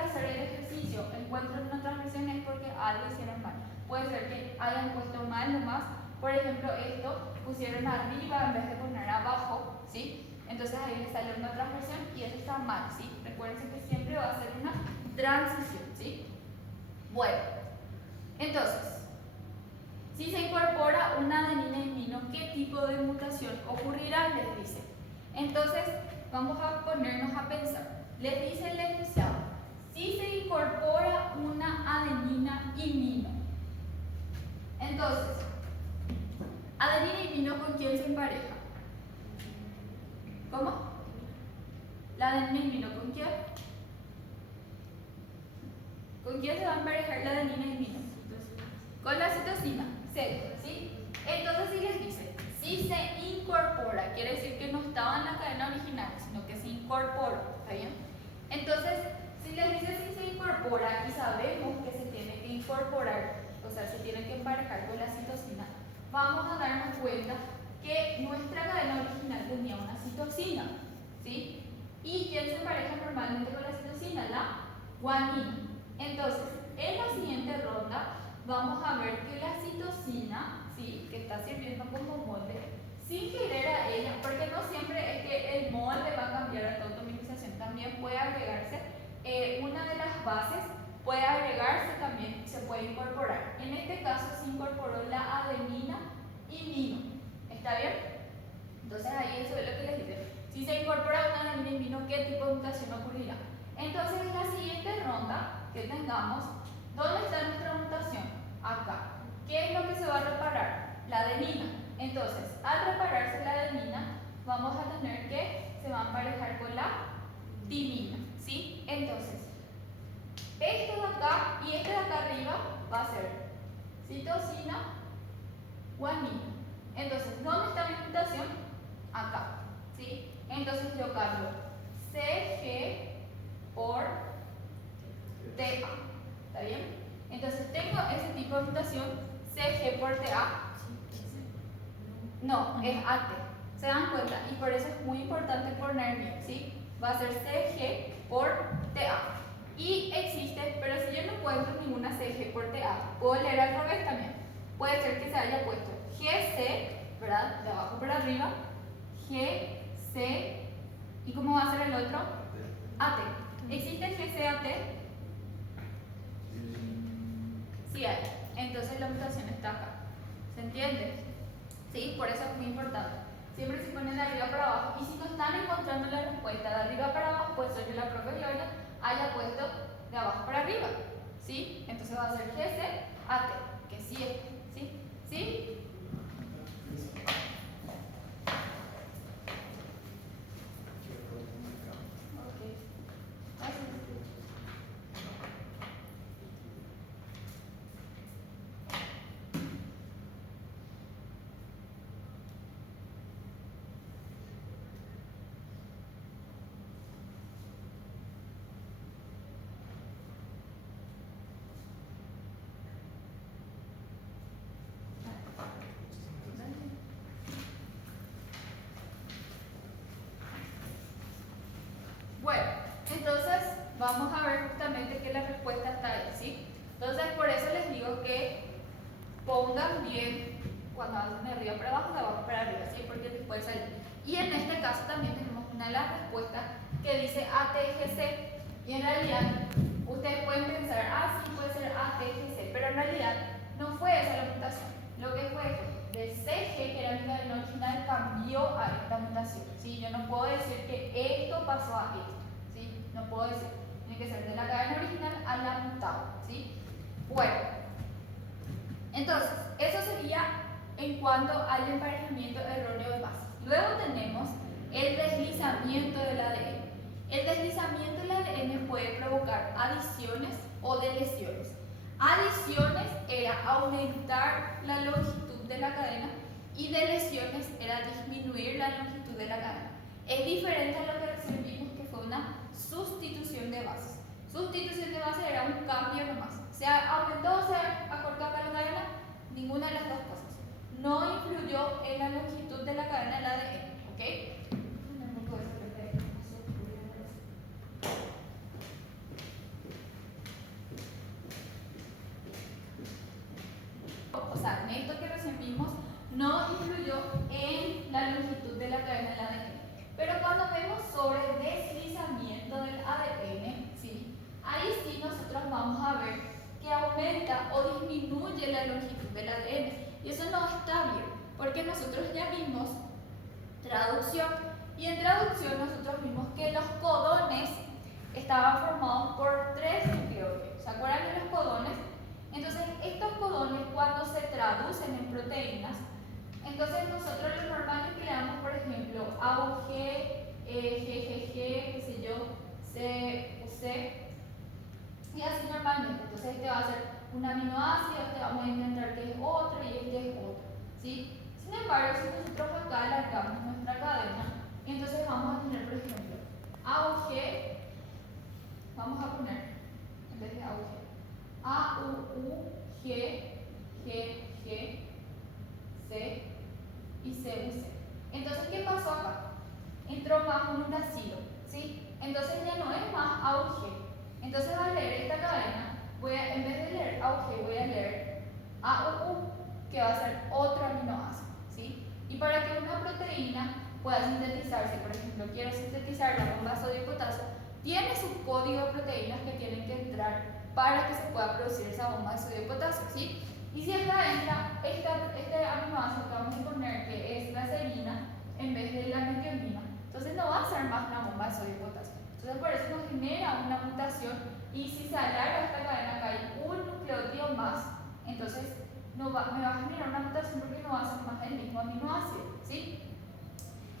hacer el ejercicio encuentran una transición es porque algo hicieron mal. Puede ser que hayan puesto mal nomás. Por ejemplo, esto pusieron arriba en vez de poner abajo, ¿sí? Entonces ahí les sale una transversión y eso está mal, ¿sí? Recuerden que siempre va a ser una transición, ¿sí? Bueno, entonces, si se incorpora una adenina imino, ¿qué tipo de mutación ocurrirá? Les dice. Entonces, vamos a ponernos a pensar. Les dice el enunciado, si se incorpora una adenina imino. Entonces, adenina imino, ¿con quién se empareja? ¿Cómo? La adenina imino, ¿con quién? ¿Con quién se va a emparejar la adenina imino? Con la citosina, ¿sí? Entonces, si les dice, si se incorpora, quiere decir que no estaba en la cadena original, sino que se incorpora, ¿está bien? Entonces, si les dice si se incorpora y sabemos que se tiene que incorporar, o sea, se tiene que emparejar con la citosina, vamos a darnos cuenta que nuestra cadena original tenía una citosina, ¿sí? ¿Y quién se empareja normalmente con la citosina? La guanina. Entonces, en la siguiente ronda vamos a ver que la citosina, ¿sí? Que está sirviendo como molde, sin querer a ella, porque no siempre es que el molde va a cambiar a la automatización, también puede agregarse una de las bases, puede agregarse también, se puede incorporar. En este caso se incorporó la adenina imino. ¿Está bien? Entonces ahí eso es lo que les dice. Si se incorpora una adenina imino, ¿qué tipo de mutación ocurrirá? Entonces en la siguiente ronda que tengamos, ¿dónde está nuestra mutación? Acá. ¿Qué es lo que se va a reparar? La adenina. Entonces, al repararse la adenina, vamos a tener que se va a emparejar con la timina, ¿sí? Entonces, este de acá y este de acá arriba va a ser citosina, guanina. Entonces, ¿dónde está mi mutación? Acá, ¿sí? Entonces yo cambio CG por TA, ¿está bien? Entonces tengo ese tipo de mutación, CG por TA. No, es AT. ¿Se dan cuenta? Y por eso es muy importante poner bien, ¿sí? Va a ser CG por TA. Y existe, pero si yo no encuentro ninguna CG por TA, puedo leer al revés también. puede ser que se haya puesto GC, ¿verdad? De abajo para arriba, GC, ¿y cómo va a ser el otro? AT. ¿Existe GC-AT? Sí hay. Entonces la mutación está acá. ¿Se entiende? ¿Sí? Por eso es muy importante. Siempre se ponen de arriba para abajo. Y si no están encontrando la respuesta de arriba para abajo, puede ser que la propia Gloria haya puesto de abajo para arriba. ¿Sí? Entonces va a ser GC-AT, que sí es. ¿Sí? ¿Sí? Bueno, entonces vamos a ver justamente que la respuesta está ahí, ¿sí? Entonces por eso les digo que pongan bien cuando hacen de arriba para abajo, de abajo para arriba, ¿sí? Porque les puede salir. Y en este caso también tenemos una de las respuestas que dice ATGC, y en realidad ustedes pueden pensar, ah, sí puede ser ATGC, pero en realidad no fue esa la mutación. Lo que fue del CG, que era mi cadena original, cambió a esta mutación, ¿sí? Yo no puedo decir que esto pasó a esto, ¿sí? No puedo decir, tiene que ser de la cadena original a la mutada, ¿sí? Bueno, entonces, eso sería en cuanto al emparejamiento erróneo de base. Luego tenemos el deslizamiento del ADN. El deslizamiento del ADN puede provocar adiciones o deleciones. Adiciones era aumentar la longitud de la cadena y deleciones era disminuir la longitud de la cadena. Es diferente a lo que recién vimos, que fue una sustitución de bases. Sustitución de base era un cambio nomás. ¿Se aumentó o se acortó acá la cadena? Ninguna de las dos cosas. No influyó en la longitud de la cadena del ADN, ¿ok? O sea, en esto que recién vimos, no influyó en la longitud de la cadena del ADN. Pero cuando vemos sobre deslizamiento del ADN, ¿sí? Ahí sí nosotros vamos a ver que aumenta o disminuye la longitud del ADN. Y eso no está bien, porque nosotros ya vimos traducción. Y en traducción nosotros vimos que los codones estaban formados por 3 nucleótidos. ¿Se acuerdan de los codones? Entonces, estos codones, cuando se traducen en proteínas, entonces nosotros lo normal es que le damos, por ejemplo, AUG, GGG, qué sé yo, CUC, y así normalmente. Entonces este va a ser un aminoácido, este vamos a intentar que es otro y este es otro, ¿sí? Sin embargo, si nosotros acá alargamos nuestra cadena, entonces vamos a tener, por ejemplo, AUG, vamos a poner, en vez de AUG, AUU, G, G, G, C y CUC. Entonces, ¿qué pasó acá? Entró más un ácido, ¿sí? Entonces ya no es más AUG. Entonces al leer esta cadena, en vez de leer AUG, voy a leer AUU, que va a ser otro aminoácido, ¿sí? Y para que una proteína pueda sintetizarse, por ejemplo, quiero sintetizar la bomba sodio y potasio, tiene su código de proteínas que tienen que entrar para que se pueda producir esa bomba de sodio y potasio, ¿sí? Y si acá entra este aminoácido que vamos a poner, que es la serina, en vez de la metionina, entonces no va a ser más una bomba de sodio y potasio. Entonces por eso nos genera una mutación, y si se alarga esta cadena, acá hay un nucleótido más, entonces me va a generar una mutación porque no va a ser más el mismo aminoácido, ¿sí?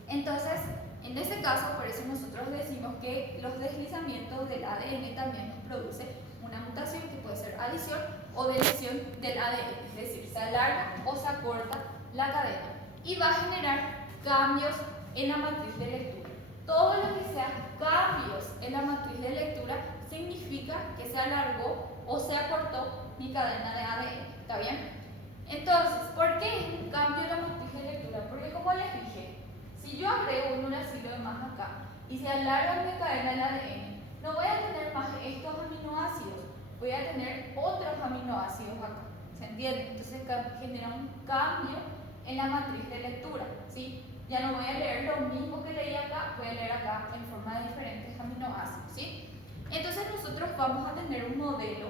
Entonces, en este caso, por eso nosotros decimos que los deslizamientos del ADN también nos produce una mutación que puede ser adición o deleción del ADN, es decir, se alarga o se acorta la cadena y va a generar cambios en la matriz de lectura. Todo lo que sea cambios en la matriz de lectura significa que se alargó o se acortó mi cadena de ADN, ¿está bien? Entonces, ¿por qué es un cambio en la matriz de lectura? Porque como les dije, si yo agrego un uracilo de más acá y se alarga mi cadena del ADN, no voy a tener más estos aminoácidos, voy a tener otros aminoácidos acá, ¿se entiende? entiende? Entonces genera un cambio en la matriz de lectura, ¿sí? Ya no voy a leer lo mismo que leí acá, voy a leer acá en forma de diferentes aminoácidos, ¿sí? Entonces nosotros vamos a tener un modelo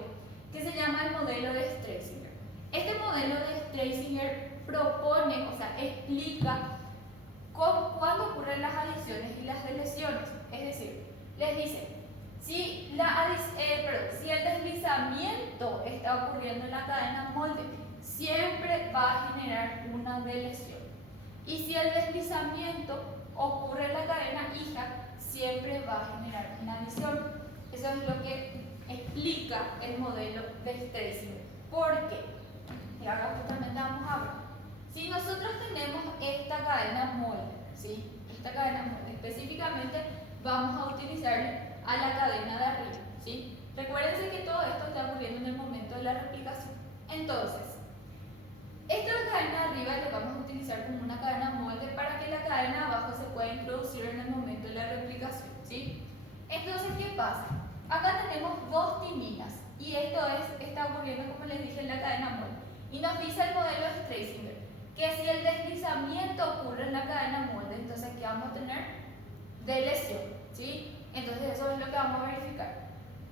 que se llama el modelo de Streisinger. Este modelo de Streisinger propone, o sea, explica cuándo ocurren las adiciones y las deleciones. Es decir, les dice, si el deslizamiento está ocurriendo en la cadena molde, siempre va a generar una deleción. Y si el deslizamiento ocurre en la cadena hija, siempre va a generar una adición. Eso es lo que explica el modelo de Streisinger. ¿Por qué? Y ahora justamente vamos a ver. Si nosotros tenemos esta cadena molde, ¿sí? Esta cadena molde, específicamente vamos a utilizar a la cadena de arriba, ¿sí? Recuérdense que todo esto está ocurriendo en el momento de la replicación. Entonces, esta cadena de arriba la vamos a utilizar como una cadena molde para que la cadena de abajo se pueda introducir en el momento de la replicación, ¿sí? Entonces, ¿qué pasa? Acá tenemos dos timinas y esto está ocurriendo, como les dije, en la cadena molde. Y nos dice el modelo de Streisinger que si el deslizamiento ocurre en la cadena molde, entonces ¿qué vamos a tener? Deleción, ¿sí? Entonces eso es lo que vamos a verificar.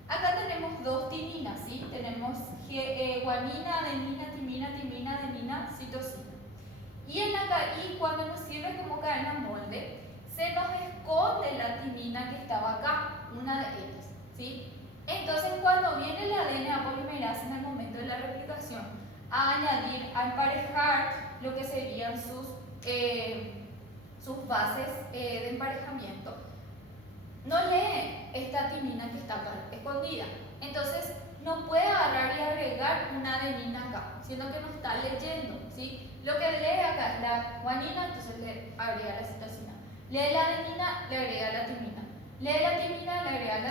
Acá tenemos dos timinas, ¿sí? Tenemos guanina, adenina, timina, adenina, citosina. Y cuando nos sirve como cadena molde, se nos esconde la timina que estaba acá, una de ellas, ¿sí? Entonces cuando viene la DNA polimerasa en el momento de la replicación a añadir, a emparejar lo que serían sus bases de emparejamiento, no lee esta timina que está acá escondida. Entonces no puede agarrar y agregar una adenina acá, sino que no está leyendo, ¿sí? Lo que lee acá es la guanina, entonces le agrega la citosina. Lee la adenina, le agrega la timina. Lee la timina, le agrega la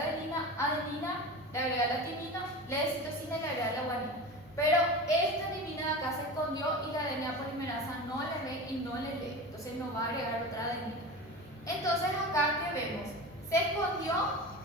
adenina, le agrega la timina, lee citosina y le agrega la guanina. Pero esta timina de acá se escondió y la DNA polimerasa no le ve y no le lee, entonces no va a agregar otra adenina. Entonces acá, ¿qué vemos? Se escondió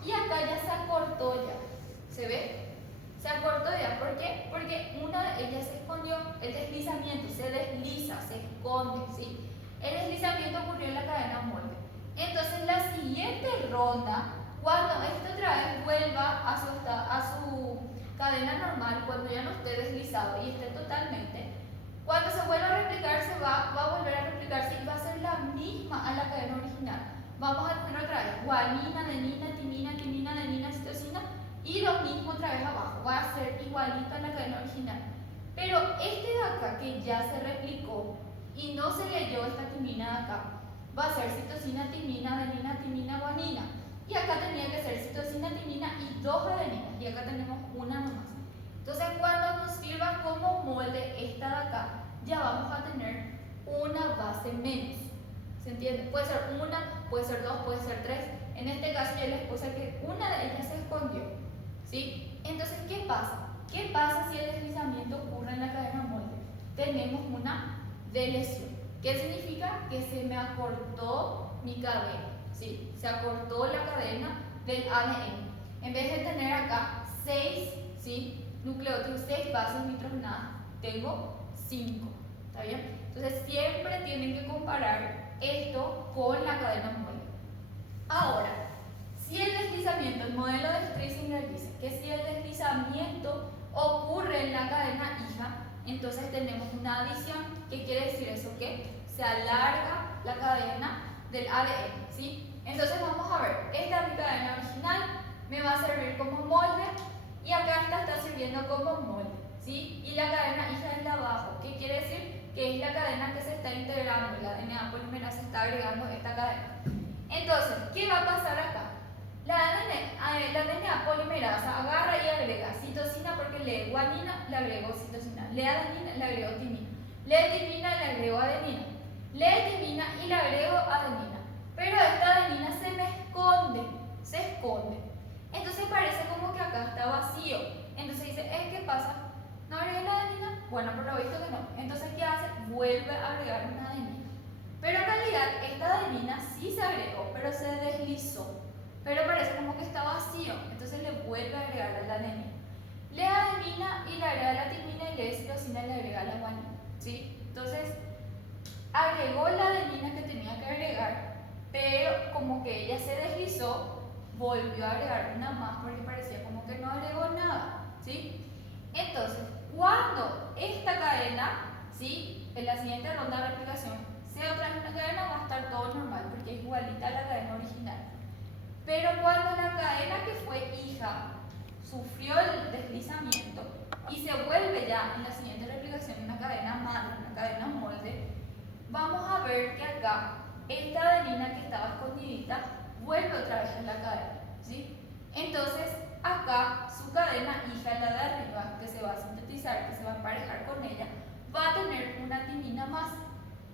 y acá ya se acortó ya. ¿Se ve? Se acortó ya. ¿Por qué? Porque una de ellas se escondió. El deslizamiento se desliza, se esconde, ¿sí? El deslizamiento ocurrió en la cadena molde. Entonces la siguiente ronda, cuando esto otra vez vuelva a su cadena normal, cuando ya no esté deslizado y esté totalmente, cuando se vuelva a replicar, va a volver a replicarse y va a ser la misma a la cadena original. Vamos a tener otra vez guanina, adenina, timina, adenina, citosina y lo mismo otra vez abajo. Va a ser igualito a la cadena original. Pero este de acá que ya se replicó y no se leyó esta timina de acá, va a ser citosina, timina, adenina, guanina. Y acá tenía que ser citosina, timina y dos adeninas. Y acá tenemos una nomás. Entonces cuando nos sirva como molde esta de acá, ya vamos a tener una base menos. ¿Se entiende? Puede ser una, puede ser dos, puede ser tres. En este caso yo les puse que una de ellas se escondió, ¿sí? Entonces, ¿qué pasa? ¿Qué pasa si el deslizamiento ocurre en la cadena molde? Tenemos una deleción. ¿Qué significa? Que se me acortó mi cadena, ¿sí? Se acortó la cadena del ADN. En vez de tener acá 6, ¿sí? Nucleótidos, 6 bases nitrogenadas, tengo 5. ¿Está bien? Entonces siempre tienen que comparar esto con la cadena molde. Ahora, si el deslizamiento, el modelo de Streisinger dice que si el deslizamiento ocurre en la cadena hija, entonces tenemos una adición. ¿Qué quiere decir eso? Que se alarga la cadena del ADN, ¿sí? Entonces vamos a ver, esta es mi cadena original, me va a servir como molde y acá esta está sirviendo como molde, ¿sí? Y la cadena hija es la abajo. ¿Qué quiere decir? Que es la cadena que se está integrando, la DNA polimerasa está agregando esta cadena. Entonces, ¿qué va a pasar acá? La DNA polimerasa agarra y agrega citosina porque lee guanina, le agrego citosina, lee adenina, le agrego timina, lee timina, le agrego adenina, lee timina y le agrego adenina. Pero esta adenina se me esconde, se esconde. Entonces parece como que acá está vacío. Entonces dice, ¿qué pasa? ¿No agregué la adenina? Bueno, por lo visto que no. Entonces, ¿qué hace? Vuelve a agregar una adenina. Pero en realidad, esta adenina sí se agregó, pero se deslizó. Pero parece como que está vacío. Entonces le vuelve a agregar la adenina. Le adenina y le agrega la timina y le citosina y le ¿sí? Entonces, agregó la adenina que tenía que agregar, pero como que ella se deslizó, volvió a agregar una más porque parecía como que no agregó nada, ¿sí? Entonces, cuando esta cadena, ¿sí? En la siguiente ronda de replicación sea otra vez una cadena, va a estar todo normal porque es igualita a la cadena original. Pero cuando la cadena que fue hija sufrió el deslizamiento y se vuelve ya en la siguiente replicación una cadena madre, una cadena molde, vamos a ver que acá esta adenina que estaba escondidita vuelve otra vez en la cadena, ¿sí? Entonces acá su cadena hija, la de arriba, que se va a sintetizar, que se va a emparejar con ella, va a tener una timina más,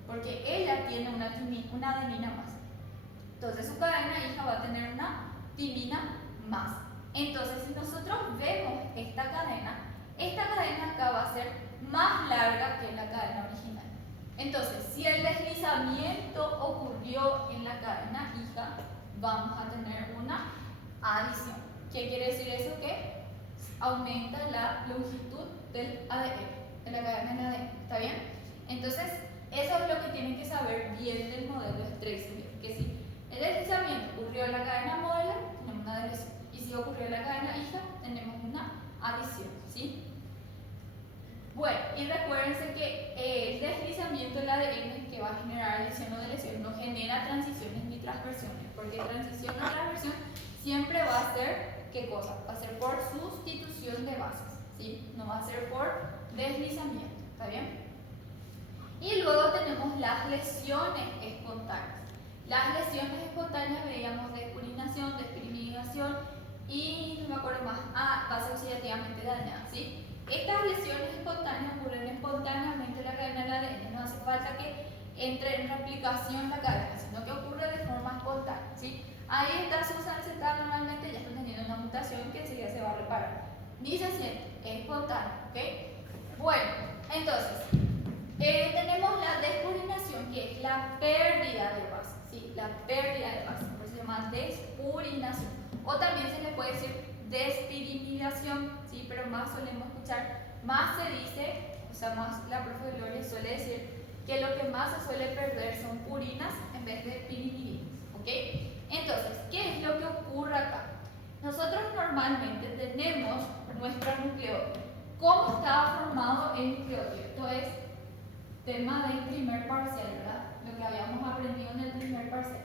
porque ella tiene una adenina más. Entonces su cadena hija va a tener una timina más. Entonces si nosotros vemos esta cadena acá va a ser más larga que la cadena original. Entonces, si el deslizamiento ocurrió en la cadena hija, vamos a tener una adición. ¿Qué quiere decir eso? Que aumenta la longitud del ADN, de la cadena en ADN. ¿Está bien? Entonces, eso es lo que tienen que saber bien del modelo de Streisand, que si el deslizamiento ocurrió en la cadena modular, tenemos una adición. Y si ocurrió en la cadena hija, tenemos una adición, ¿sí? Bueno, y recuérdense que el deslizamiento del ADN que va a generar lesión o deleción no genera transiciones ni transversiones, porque transición o transversión siempre va a ser, ¿qué cosa? Va a ser por sustitución de bases, ¿sí? No va a ser por deslizamiento, ¿está bien? Y luego tenemos las lesiones espontáneas. Las lesiones espontáneas veíamos despurinación, despirimidinación y no me acuerdo más, base oxidativamente dañada, ¿sí? Estas lesiones espontáneas ocurren espontáneamente en la cadena del ADN, no hace falta que entre en replicación la cadena, sino que ocurre de forma espontánea, ¿sí? Ahí está Susan sentada normalmente, ya está teniendo una mutación que enseguida se va a reparar. Ni se siente, es espontáneo, ¿ok? Bueno, entonces, tenemos la despurinación, que es la pérdida de base, ¿sí? La pérdida de base, por eso se llama despurinación. O también se le puede decir despirimidación, ¿sí? Pero más solemos escuchar, más se dice, o sea, más la profe Gloria suele decir que lo que más se suele perder son purinas en vez de pirimidinas, ¿ok? Entonces, ¿qué es lo que ocurre acá? Nosotros normalmente tenemos nuestro nucleótido. ¿Cómo estaba formado el nucleótido? Esto es tema del primer parcial, ¿verdad? Lo que habíamos aprendido en el primer parcial.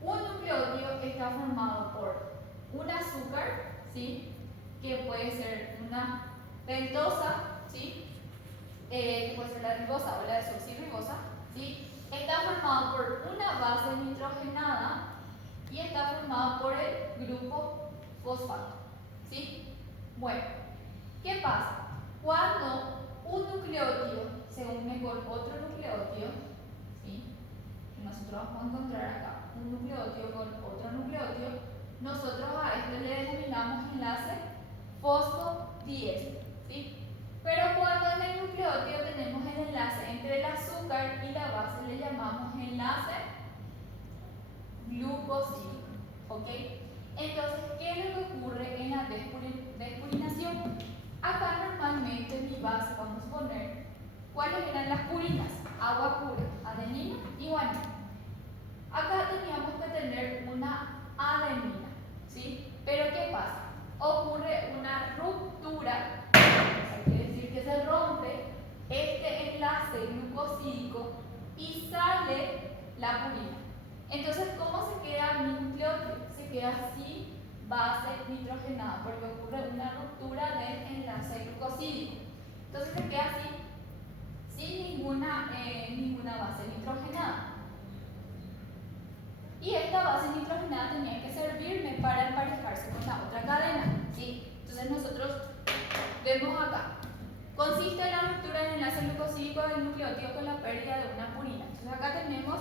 Un nucleótido está formado por un azúcar, ¿sí? Que puede ser una pentosa, ¿sí? Que puede ser la ribosa o la desoxirribosa, ¿sí? Está formado por una base nitrogenada y está formado por el grupo fosfato, ¿sí? Bueno, ¿qué pasa? Cuando un nucleótido se une con otro nucleótido, ¿sí? Nosotros vamos a encontrar acá un nucleótido con otro nucleótido. Nosotros a esto le denominamos enlace fosfodiéster, ¿sí? Pero cuando en el nucleótido tenemos el enlace entre el azúcar y la base, le llamamos enlace glucosídico, ¿ok? Entonces, ¿qué es lo que ocurre en la despurinación? Acá normalmente en mi base vamos a poner cuáles eran las purinas: agua pura, adenina y guanina. Acá teníamos que tener una adenina, ¿sí? Pero ¿qué pasa? Ocurre una ruptura, o sea, quiere decir que se rompe este enlace glucosídico y sale la purina. Entonces, ¿cómo se queda mi nucleótido? Se queda sin base nitrogenada porque ocurre una ruptura del enlace glucosídico. Entonces se queda así, sin ninguna base nitrogenada. Y esta base nitrogenada tenía que servirme para emparejarse con la otra cadena, ¿sí? Entonces nosotros vemos acá, consiste en la ruptura del enlace glucosídico del nucleótido con la pérdida de una purina. Entonces acá tenemos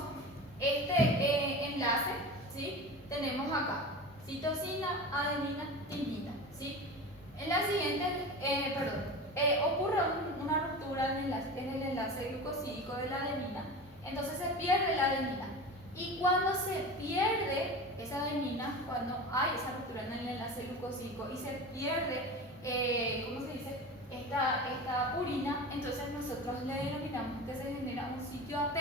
este enlace, ¿sí? Tenemos acá citosina, adenina, timina, ¿sí? En la siguiente, ocurre una ruptura en el enlace glucosídico de la adenina, entonces se pierde la adenina. Y cuando se pierde esa adenina, cuando hay esa ruptura en el enlace glucosídico y se pierde, ¿cómo se dice? Esta purina, entonces nosotros nosotros le denominamos que se genera un sitio AP,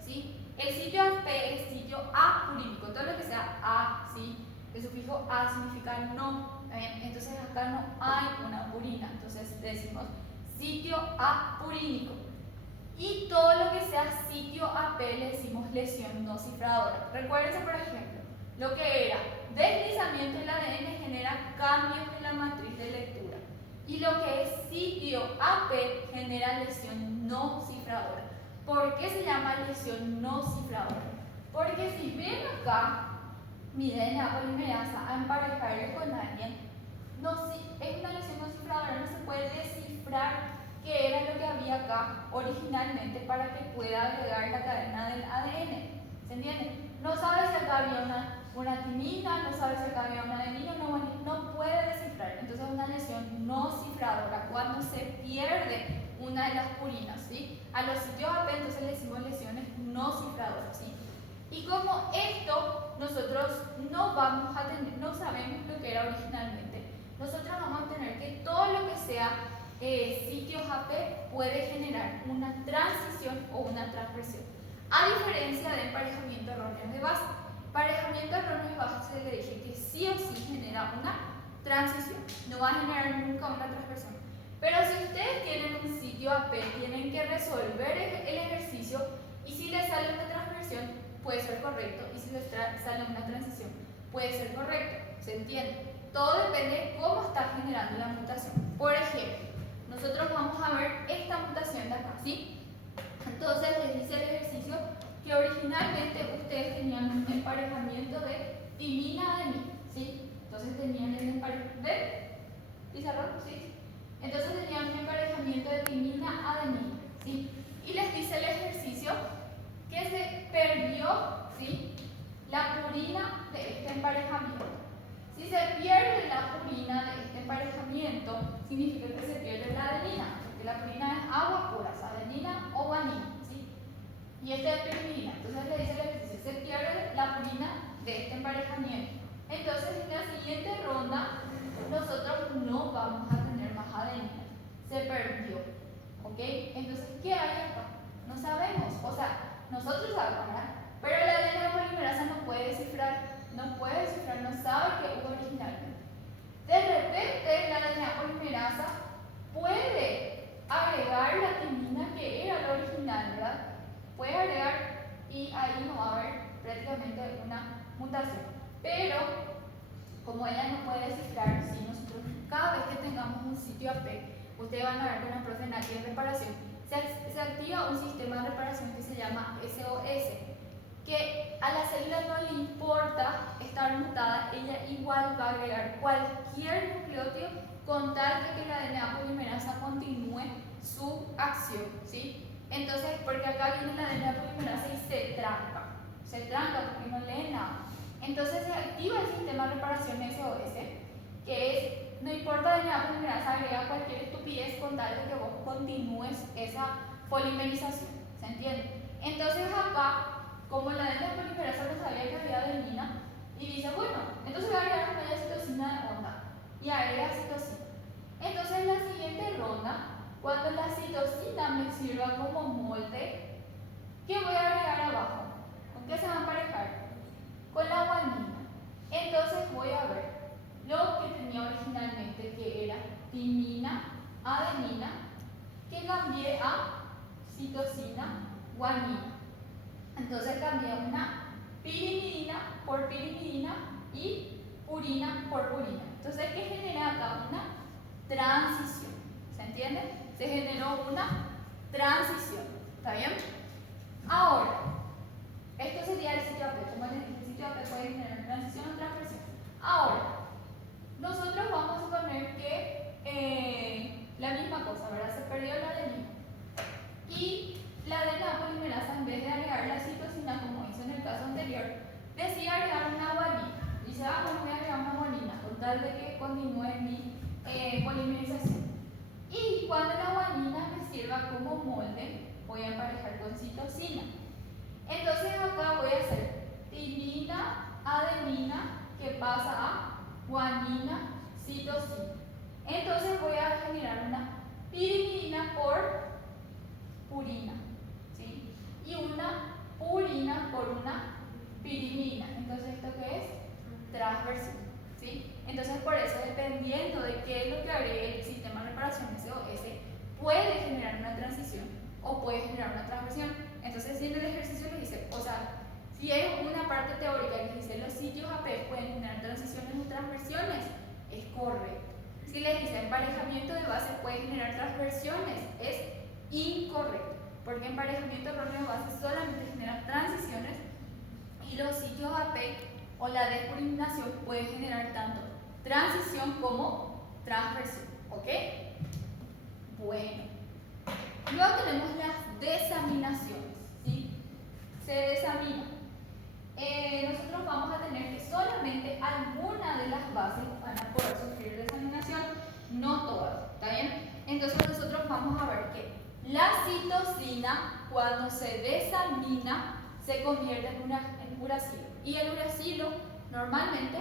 ¿sí? El sitio AP es sitio apurínico, todo lo que sea A, ¿sí? El sufijo A significa no, entonces acá no hay una purina, entonces decimos sitio apurínico. Y todo lo que sea sitio AP le decimos lesión no cifradora. Recuérdense, por ejemplo, lo que era deslizamiento del ADN genera cambios en la matriz de lectura. Y lo que es sitio AP genera lesión no cifradora. ¿Por qué se llama lesión no cifradora? Porque si ven acá, mi DNA polimerasa a emparejarle con alguien, es una lesión no cifradora, no se puede descifrar qué era lo que había acá originalmente para que pueda agregar la cadena del ADN. ¿Se entiende? No sabe si acá había una timina, no sabe si acá había una adenina, no puede descifrar. Entonces es una lesión no cifradora cuando se pierde una de las purinas, ¿sí? A los sitios AP entonces le decimos lesiones no cifradoras, ¿sí? Y como esto nosotros no vamos a tener, no sabemos lo que era originalmente, nosotros vamos a tener que todo lo que sea sitios AP puede generar una transición o una transversión. A diferencia del emparejamiento erróneo de base. Emparejamiento erróneo de base se le dije que sí o sí genera una transición, no va a generar nunca una transversión. Pero si ustedes tienen un sitio AP, tienen que resolver el ejercicio y si les sale una transversión puede ser correcto y si les sale una transición puede ser correcto. ¿Se entiende? Todo depende de cómo está generando la mutación. Por ejemplo, nosotros vamos a ver esta mutación de acá, ¿sí? Entonces les dice el ejercicio que originalmente ustedes tenían un emparejamiento de timina-adenina, ¿sí? Entonces tenían el emparejamiento de pizarrón, ¿sí? Entonces tenían un emparejamiento de timina-adenina, ¿sí? Y les dice el ejercicio que se perdió, ¿sí?, la purina de este emparejamiento. Si se pierde la purina de este emparejamiento, significa que se pierde la adenina, porque la purina es agua pura, es adenina o guanina, ¿sí? Y esta es pirimidina. Entonces le dice el ejercicio, se pierde la purina de este emparejamiento. Entonces en la siguiente ronda nosotros no vamos a tener más adenina, se perdió, ¿ok? Entonces, ¿qué hay acá? No sabemos, o sea, nosotros sabemos, ¿verdad? Pero la ADN polimerasa no puede descifrar, no sabe qué hubo originalmente. De repente, la ADN polimerasa puede agregar la timina que era la original, ¿verdad? Puede agregar y ahí no va a haber prácticamente una mutación. Pero, como ella no puede descifrar, si nosotros cada vez que tengamos un sitio AP, ustedes van a ver con la profe Nati de reparación, se activa un sistema de reparación que se llama SOS, que a la célula no le importa estar mutada, ella igual va a agregar cualquier nucleótido con tal de que la DNA polimerasa continúe su acción, ¿sí? Entonces, porque acá viene la DNA polimerasa y se tranca porque no lee nada. Entonces se activa el sistema de reparación SOS, que es, no importa la DNA polimerasa, agrega cualquier estupidez con tal de que vos continúes esa polimerización, ¿se entiende? Entonces acá, como la DNA polimerasa no sabía que había adenina, y dice, bueno, entonces voy a agregar una citosina de onda, y agrega citosina. Entonces en la siguiente ronda, cuando la citosina me sirva como molde, ¿qué voy a agregar abajo? ¿Con qué se va a emparejar? Con la guanina. Entonces voy a ver lo que tenía originalmente, que era timina, adenina, que cambié a citosina, guanina. Entonces cambié una pirimidina por pirimidina y purina por purina. Entonces, ¿qué genera acá? Una transición. ¿Se entiende? Se generó una transición. ¿Está bien? Ahora, esto sería el sitio AP. Como les dije, el sitio AP puede generar transición o transversión. Ahora, nosotros vamos a poner que la misma cosa, ¿verdad? Se perdió la adenina. Y la DNA polimerasa, en vez de agregar la citosina, como hizo en el caso anterior, decide agregar una guanina. Dice, bueno, voy a agregar una guanina, con tal de que continúe mi polimerización. Y cuando la guanina me sirva como molde, voy a emparejar con citosina. Entonces acá voy a hacer timina, adenina, que pasa a guanina, citosina. Entonces voy a generar una pirimidina por generar una transversión. Entonces, si en el ejercicio les dice, o sea, si es una parte teórica que dice los sitios AP pueden generar transiciones o transversiones, es correcto. Si les dice emparejamiento de base puede generar transversiones, es incorrecto, porque emparejamiento erróneo de base solamente genera transiciones y los sitios AP o la despolinización puede generar tanto transición como transversión, ¿ok? Bueno, luego tenemos las desaminaciones, ¿sí? Se desamina. Nosotros vamos a tener que solamente algunas de las bases van a poder sufrir desaminación, no todas, ¿está bien? Entonces nosotros vamos a ver que la citosina, cuando se desamina, se convierte en uracilo. Y el uracilo normalmente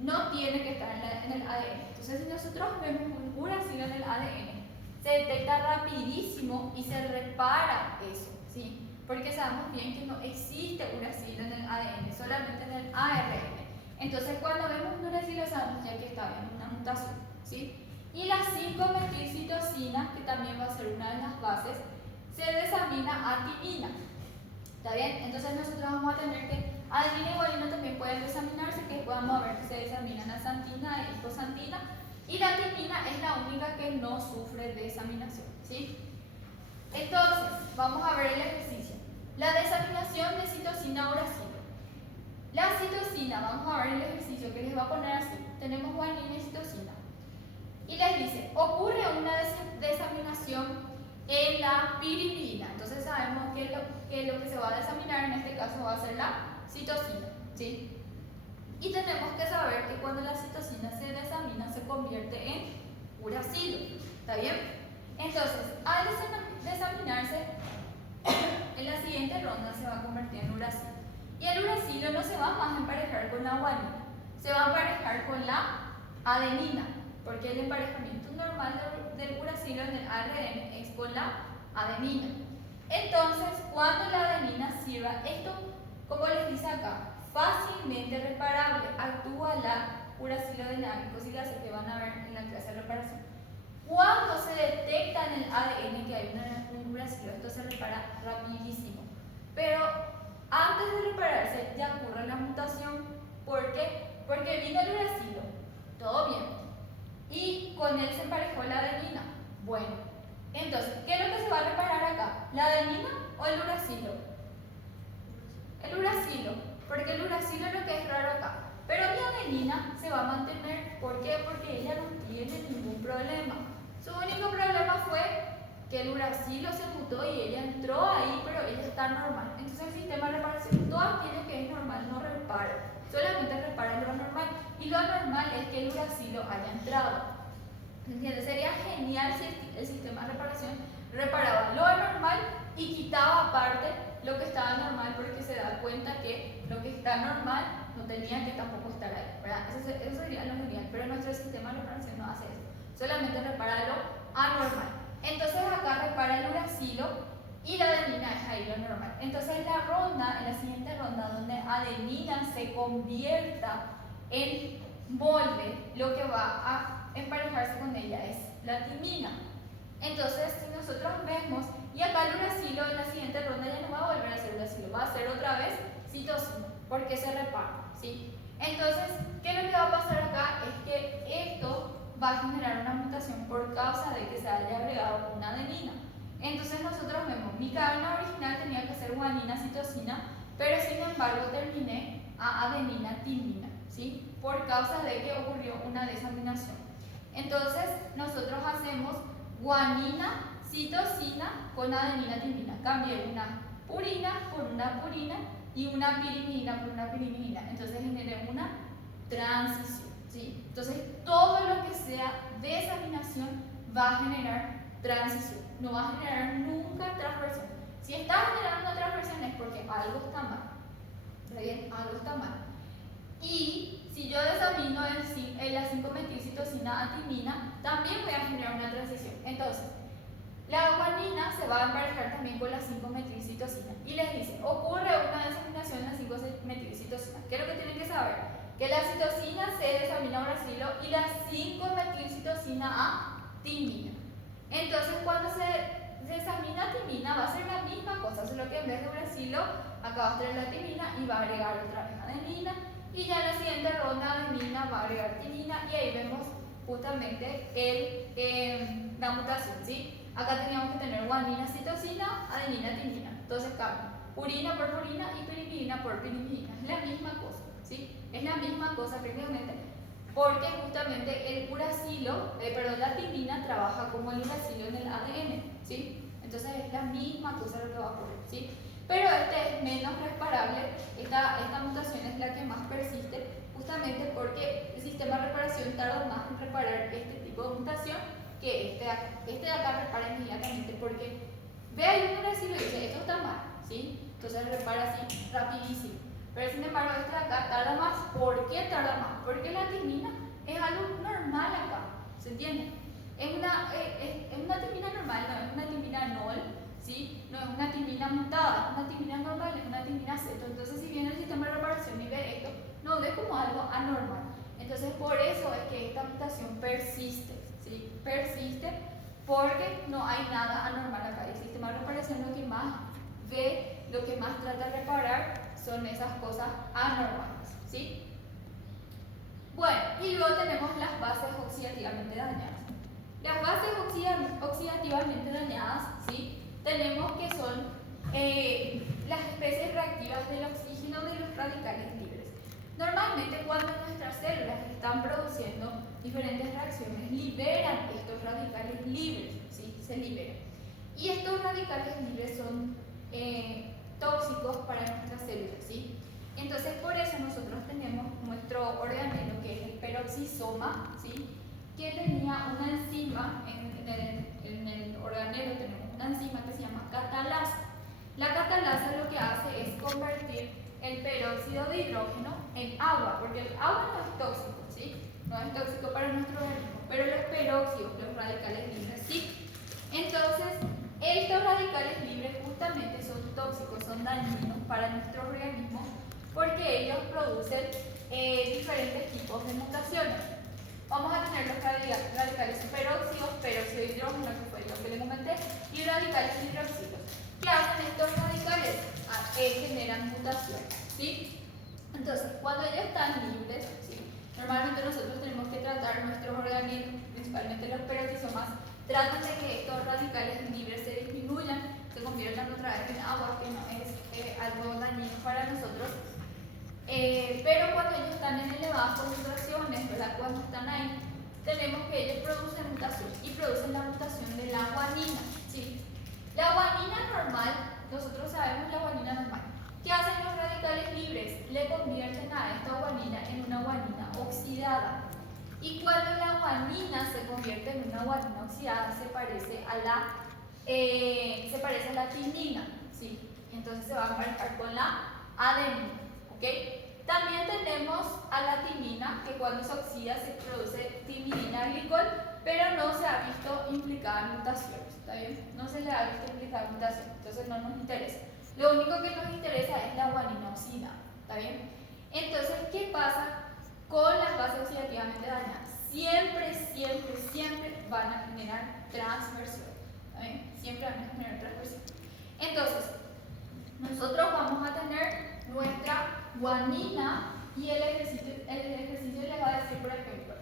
no tiene que estar en el ADN. Entonces, si nosotros vemos un uracilo en el ADN, se detecta rapidísimo y se repara eso, ¿sí? Porque sabemos bien que no existe uracilo en el ADN, solamente en el ARN. Entonces, cuando vemos un uracilo, sabemos ya que está bien una mutación, ¿sí? Y la 5-metilcitosina, que también va a ser una de las bases, se desamina a timina. ¿Está bien? Entonces nosotros vamos a tener que adenina y guanina también pueden desaminarse, que vamos a ver que se desaminan a santina e hiposantina. Y la timina es la única que no sufre desaminación, ¿sí? Entonces, vamos a ver el ejercicio. La desaminación de citosina uracilo. La citosina, vamos a ver el ejercicio que les va a poner así. Tenemos guanina y citosina. Y les dice, ocurre una desaminación en la pirimidina. Entonces sabemos que lo que se va a desaminar en este caso va a ser la citosina, ¿sí? Y tenemos que saber que cuando la citosina se desamina se convierte en uracilo, ¿está bien? Entonces, al desaminarse, en la siguiente ronda se va a convertir en uracilo. Y el uracilo no se va más a emparejar con la guanina, se va a emparejar con la adenina, porque el emparejamiento normal del uracilo en el ARN es con la adenina. Entonces, cuando la adenina sirva, esto, como les dice acá, fácilmente reparable, actúa la uracilo dinámico, si las que van a ver en la clase de reparación. Cuando se detecta en el ADN que hay un uracilo, esto se repara rapidísimo. Pero antes de repararse ya ocurre la mutación. ¿Por qué? Porque vino el uracilo, todo bien, y con él se emparejó la adenina. Bueno, entonces, ¿qué es lo que se va a reparar acá? ¿La adenina o el uracilo? El uracilo, porque el uracilo es lo que es raro acá. Pero mi adenina se va a mantener, ¿por qué? Porque ella no tiene ningún problema. Su único problema fue que el uracilo se mutó y ella entró ahí, pero ella está normal. Entonces el sistema de reparación, todo aquello que es normal no repara, solamente repara lo anormal. Y lo anormal es que el uracilo haya entrado. ¿Entiendes? Sería genial si el sistema de reparación reparaba lo anormal y quitaba aparte lo que estaba normal, porque se da cuenta que lo que está normal no tenía que tampoco estar ahí, ¿verdad? Eso sería lo genial, pero nuestro sistema de reparación no hace eso, solamente repara lo anormal. Entonces acá repara el uracilo y la adenina es ahí lo normal. Entonces en la siguiente ronda, donde adenina se convierta en molde, lo que va a emparejarse con ella es la timina. Entonces, si nosotros vemos, y acá el uracilo en la siguiente ronda ya no va a volver a ser uracilo, va a ser otra vez citosina, porque se repara, ¿sí? Entonces, ¿qué es lo que va a pasar acá? Es que esto va a generar una mutación por causa de que se haya agregado una adenina. Entonces nosotros vemos, mi cadena original tenía que ser guanina, citosina, pero sin embargo terminé a adenina, timina, ¿sí? Por causa de que ocurrió una desaminación. Entonces nosotros hacemos guanina, citosina con adenina, timina. Cambié una purina por una purina y una pirimidina por una pirimidina. Entonces generé una transición, ¿sí? Entonces todo lo que sea desaminación va a generar transición, no va a generar nunca transversión. Si está generando una transversión es porque algo está mal, ¿está bien? Algo está mal. Y si yo desamino en la 5-metilcitosina a timina, también voy a generar una transición. Entonces, la guanina se va a emparejar también con la 5-metilcitosina. Y les dice, ocurre una desaminación en la 5-metilcitosina. ¿Qué es lo que tienen que saber? Que la citosina se desamina a uracilo y la 5-metilcitosina a timina. Entonces, cuando se desamina a timina, va a ser la misma uracilo, acá va a tener la timina y va a agregar otra vez adenina. Y ya en la siguiente ronda adenina va a agregar timina y ahí vemos justamente la mutación, ¿sí? Acá teníamos que tener guanina, citosina, adenina, timina. Entonces cambia purina por purina y pirimidina por pirimidina. Es la misma cosa, ¿sí? Es la misma cosa prácticamente, porque justamente el uracilo, la timina trabaja como el uracilo en el ADN, ¿sí? Entonces es la misma cosa lo que va a ocurrir, ¿sí? Pero este es menos reparable, esta mutación es la que más persiste, justamente porque el sistema de reparación tarda más en reparar este tipo de mutación que este de acá. Este de acá repara inmediatamente porque ve ahí un uracilo y dice, esto está mal, ¿sí? Entonces repara así rapidísimo. Pero sin embargo este de acá tarda más. ¿Por qué tarda más? Porque la timina es algo normal acá, ¿se entiende? Es una timina normal, no es una timina null, ¿sí? No es una timina mutada, es una timina normal, es una timina ceto. Entonces si viene el sistema de reparación y ve esto, no ve como algo anormal. Entonces por eso es que esta mutación persiste, ¿sí? Persiste porque no hay nada anormal acá. El sistema de reparación lo que más ve, lo que más trata de reparar son esas cosas anormales, ¿sí? Bueno, y luego tenemos las bases oxidativamente dañadas. Las bases oxidativamente dañadas, ¿sí? Tenemos que son las especies reactivas del oxígeno de los radicales libres. Normalmente cuando nuestras células están produciendo diferentes reacciones, liberan estos radicales libres, ¿sí? Se liberan. Y estos radicales libres son tóxicos para nuestras células, ¿sí? Entonces por eso nosotros tenemos nuestro organelo que es el peroxisoma, ¿sí? Que tenía una enzima, en el organelo tenemos una enzima que se llama catalasa. La catalasa lo que hace es convertir el peróxido de hidrógeno en agua, porque el agua no es tóxico, ¿sí? No es tóxico para nuestro organismo, pero los peróxidos, los radicales libres, sí. Entonces, estos radicales libres justamente son tóxicos, son dañinos para nuestro organismo, porque ellos producen diferentes tipos de mutaciones. Vamos a tener los radicales peróxidos, peróxido de hidrógeno, que fue lo que le comenté, y radicales hidroxilos. ¿Qué hacen estos radicales? Generan mutaciones, ¿sí? Entonces, cuando ellos están libres, ¿sí? Normalmente nosotros tenemos que tratar nuestros organismos, principalmente los peroxisomas, tratan de que estos radicales libres se disminuyan, se conviertan otra vez en agua, que no es algo dañino para nosotros. Pero cuando ellos están en elevadas concentraciones, ¿verdad? Cuando están ahí, tenemos que ellos producen mutación y producen la mutación de la guanina, ¿sí? La guanina normal, nosotros sabemos la guanina normal. ¿Qué hacen los radicales libres? Le convierten a esta guanina en una guanina oxidada. Y cuando la guanina se convierte en una guanina oxidada, se parece a la timina, ¿sí? Entonces se va a emparejar con la adenina, ¿ok? También tenemos a la timina, que cuando se oxida se produce timidina glicol, pero no se ha visto implicada en mutaciones, ¿está bien? No se le ha visto implicada en mutaciones, entonces no nos interesa. Lo único que nos interesa es la guanina oxidada, ¿está bien? Entonces, ¿qué pasa con las bases oxidativamente dañadas? Siempre van a generar transversión, ¿está bien? Siempre van a generar transversión. Entonces, nosotros vamos a tener nuestra guanina y el ejercicio les va a decir, por ejemplo,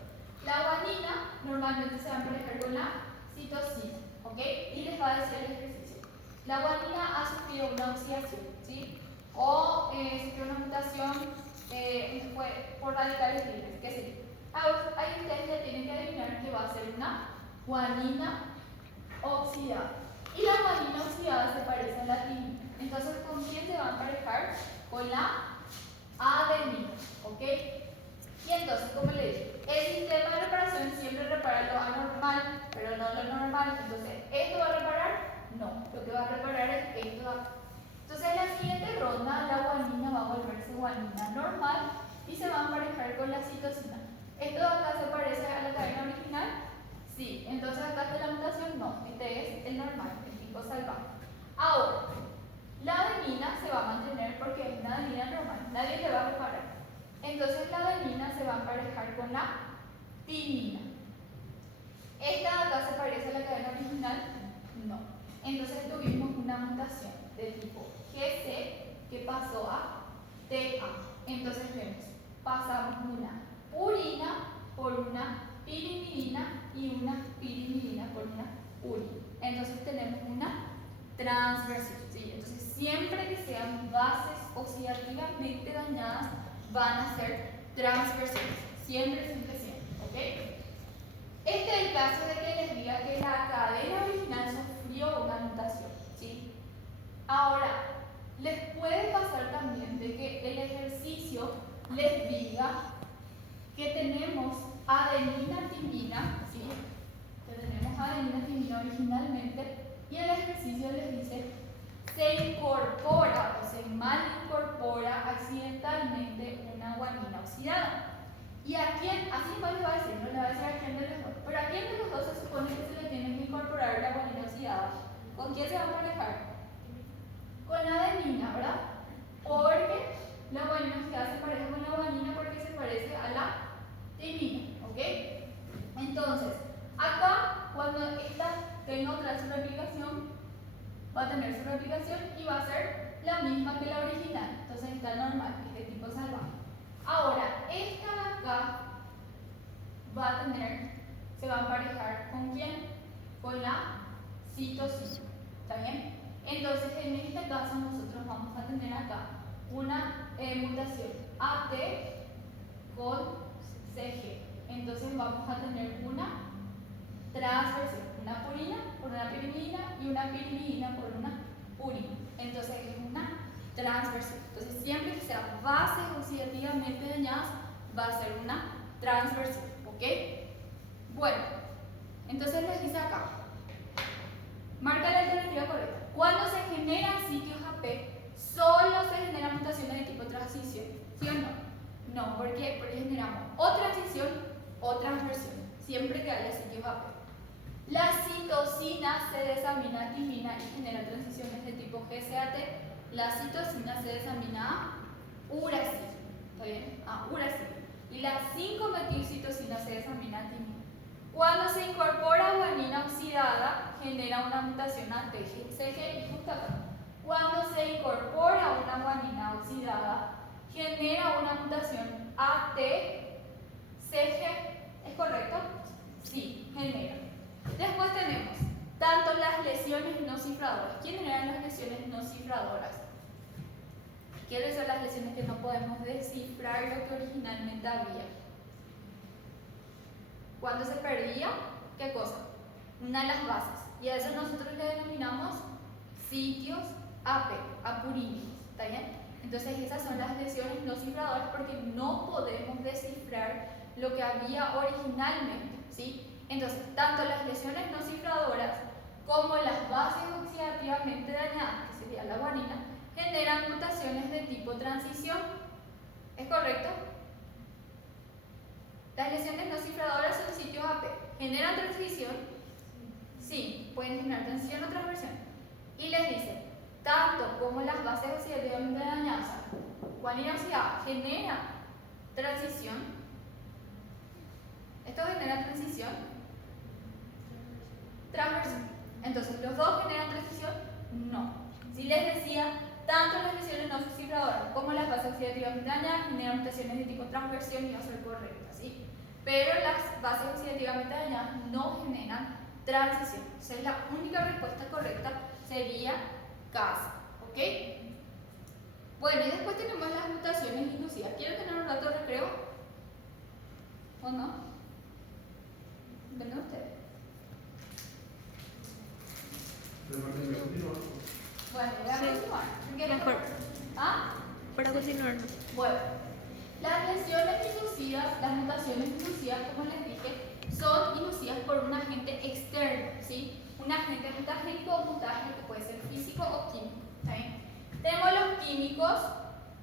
la guanina normalmente se va a emparejar con la citosina, ¿ok? Y les va a decir el ejercicio. La guanina ha sufrido una oxidación, ¿sí? O sufrió una mutación por radicales libres, ¿qué sería? Ahí ustedes ya tienen que adivinar que va a ser una guanina oxidada. Y la guanina oxidada se parece a la timina. Entonces, ¿con quién se va a emparejar? Con la adenina, ¿ok? Y entonces, como le dije, el sistema de reparación siempre repara lo anormal, pero no lo normal. Entonces, ¿esto va a reparar? No, lo que va a reparar es esto de acá. Entonces, en la siguiente ronda, la guanina va a volverse guanina normal y se va a emparejar con la citosina. ¿Esto de acá se parece a la cadena original? Sí, entonces acá está la mutación, no, este es el normal, el tipo salvaje. Ahora, la adenina se va a mantener porque es una adenina normal, nadie le va a reparar. Entonces la adenina se va a emparejar con la timina. ¿Esta de acá se parece a la cadena original? No. Entonces tuvimos una mutación del tipo GC que pasó a TA. Entonces vemos, pasamos una purina por una pirimidina y una pirimidina por una urina. Entonces tenemos una transversión, ¿sí? Entonces siempre que sean bases oxidativamente dañadas van a ser transversiones, siempre, ¿ok? Este es el caso de que les diga que la cadena original sufrió una mutación, ¿sí? Ahora, les puede pasar también de que el ejercicio les diga que tenemos adenina timina, ¿sí? Que tenemos adenina timina originalmente, y el ejercicio les dice se incorpora o se mal incorpora accidentalmente una guanina oxidada. ¿Y a quién? Así no les va a decir, no le va a decir a quién de los dos, pero a quién de los dos se supone que se le tiene que incorporar la guanina oxidada. ¿Con quién se va a manejar? Con la adenina, ¿verdad? Porque la guanina oxidada se parece con la guanina porque se parece a la timina, ¿ok? Entonces, acá, cuando esta tenga otra su replicación, va a tener su replicación y va a ser la misma que la original. Entonces está normal, es de tipo salvaje. Ahora, esta de acá va a tener, se va a emparejar ¿con quién? Con la citosina. ¿Está bien? Entonces, en este caso, nosotros vamos a tener acá una mutación AT con CG. Entonces, vamos a tener una transversión, una purina por una pirimidina y una pirimidina por una urina. Entonces, es una transversión. Entonces, siempre que sean bases oxidativamente dañadas, va a ser una transversión. ¿Ok? Bueno, entonces les dice acá, marca la alternativa correcta. Cuando se generan sitios AP, solo se generan mutaciones de tipo transición. ¿Sí o no? No, ¿por qué? Porque generamos o transición o transversión, siempre que haya sitios AP. La citosina se desamina a timina y genera transiciones de tipo GCAT. La citosina se desamina a uracil. ¿Está bien? A uracil. Y la 5-metilcitosina se desamina a timina. Cuando se incorpora guanina oxidada, genera una mutación a TGCG y justo acá. Cuando se incorpora una guanina oxidada, genera una mutación a TCG. ¿Es correcto? Sí, genera. Después tenemos tanto las lesiones no cifradoras. ¿Quiénes eran las lesiones no cifradoras? ¿Quiénes son las lesiones que no podemos descifrar lo que originalmente había? Cuando se perdía, ¿qué cosa? Una de las bases. Y a eso nosotros le denominamos sitios AP, apurínicos. ¿Está bien? Entonces esas son las lesiones no cifradoras porque no podemos descifrar lo que había originalmente, ¿sí? Entonces, tanto las lesiones no cifradoras como las bases oxidativamente dañadas, que sería la guanina, generan mutaciones de tipo transición. ¿Es correcto? Las lesiones no cifradoras son sitios AP. ¿Generan transición? Sí, pueden generar transición o transversión. Y les dice, tanto como las bases oxidativamente dañadas, guanina oxidada genera transición. ¿Esto genera transición? Transversión. Entonces, ¿los dos generan transición? No. Si les decía, tanto las lesiones no cifradoras como las bases oxidativamente dañadas generan mutaciones de tipo transversión y va a ser correcta, ¿sí? Pero las bases oxidativamente dañadas no generan transición. Entonces, la única respuesta correcta sería casa, ¿ok? Bueno, y después tenemos las mutaciones inducidas. ¿Quieren tener un rato de recreo? ¿O no? ¿Ven ustedes? Bueno, voy a continuar. Mejor. ¿Ah? Para continuar. Bueno, las lesiones inducidas, las mutaciones inducidas, como les dije, son inducidas por un agente externo, ¿sí? Un agente mutagénico o mutágeno que puede ser físico o químico. ¿Está bien? Tenemos los químicos,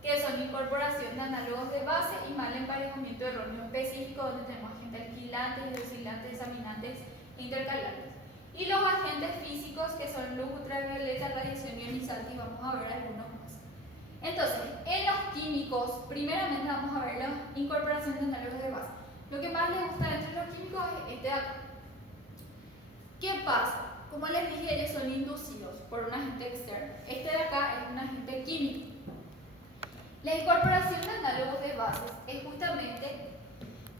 que son incorporación de análogos de base y mal emparejamiento erróneo específico, donde tenemos agentes alquilantes, hidroxilantes, desaminantes e intercalantes. Y los agentes físicos, que son luz ultravioleta, radiación ionizante, y vamos a ver algunos más. Entonces, en los químicos, primeramente vamos a ver la incorporación de análogos de base. Lo que más les gusta dentro de los químicos es este de acá. ¿Qué pasa? Como les dije, ellos son inducidos por un agente La incorporación de análogos de bases es justamente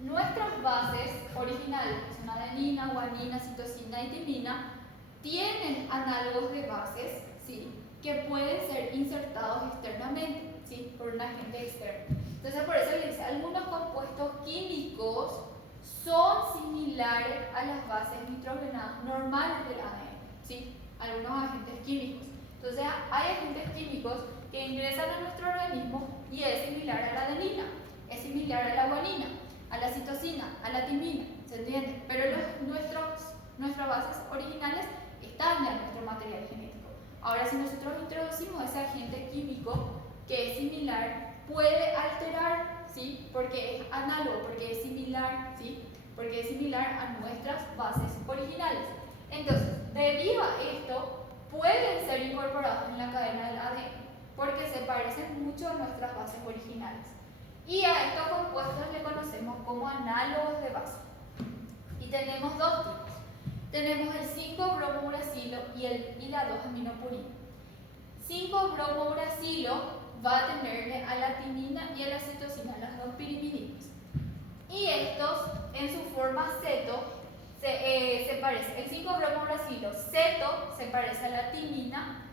nuestras bases originales, que son adenina, guanina, citosina y timina, tienen análogos de bases, ¿sí?, que pueden ser insertados externamente, ¿sí?, por un agente externo. Entonces, por eso le dice, algunos compuestos químicos son similares a las bases nitrogenadas normales del ADN, ¿sí?, algunos agentes químicos. Entonces, hay agentes químicos que ingresan a nuestro organismo y es similar a la adenina, es similar a la guanina, a la citosina, a la timina, ¿se entiende? Pero nuestras bases originales están ya en nuestro material genético. Ahora, si nosotros introducimos ese agente químico que es similar, puede alterar, ¿sí?, porque es análogo, porque es similar, ¿sí?, porque es similar a nuestras bases originales. Entonces, debido a esto, pueden ser incorporados en la cadena del ADN porque se parecen mucho a nuestras bases originales. Y a estos compuestos le conocemos como análogos de base. Y tenemos dos tipos. Tenemos el 5-bromouracilo y la 2-aminopurina. 5-bromouracilo va a tenerle a la timina y a la citosina, las dos pirimidinas. Y estos, en su forma ceto, se parecen. El 5-bromouracilo ceto se parece a la timina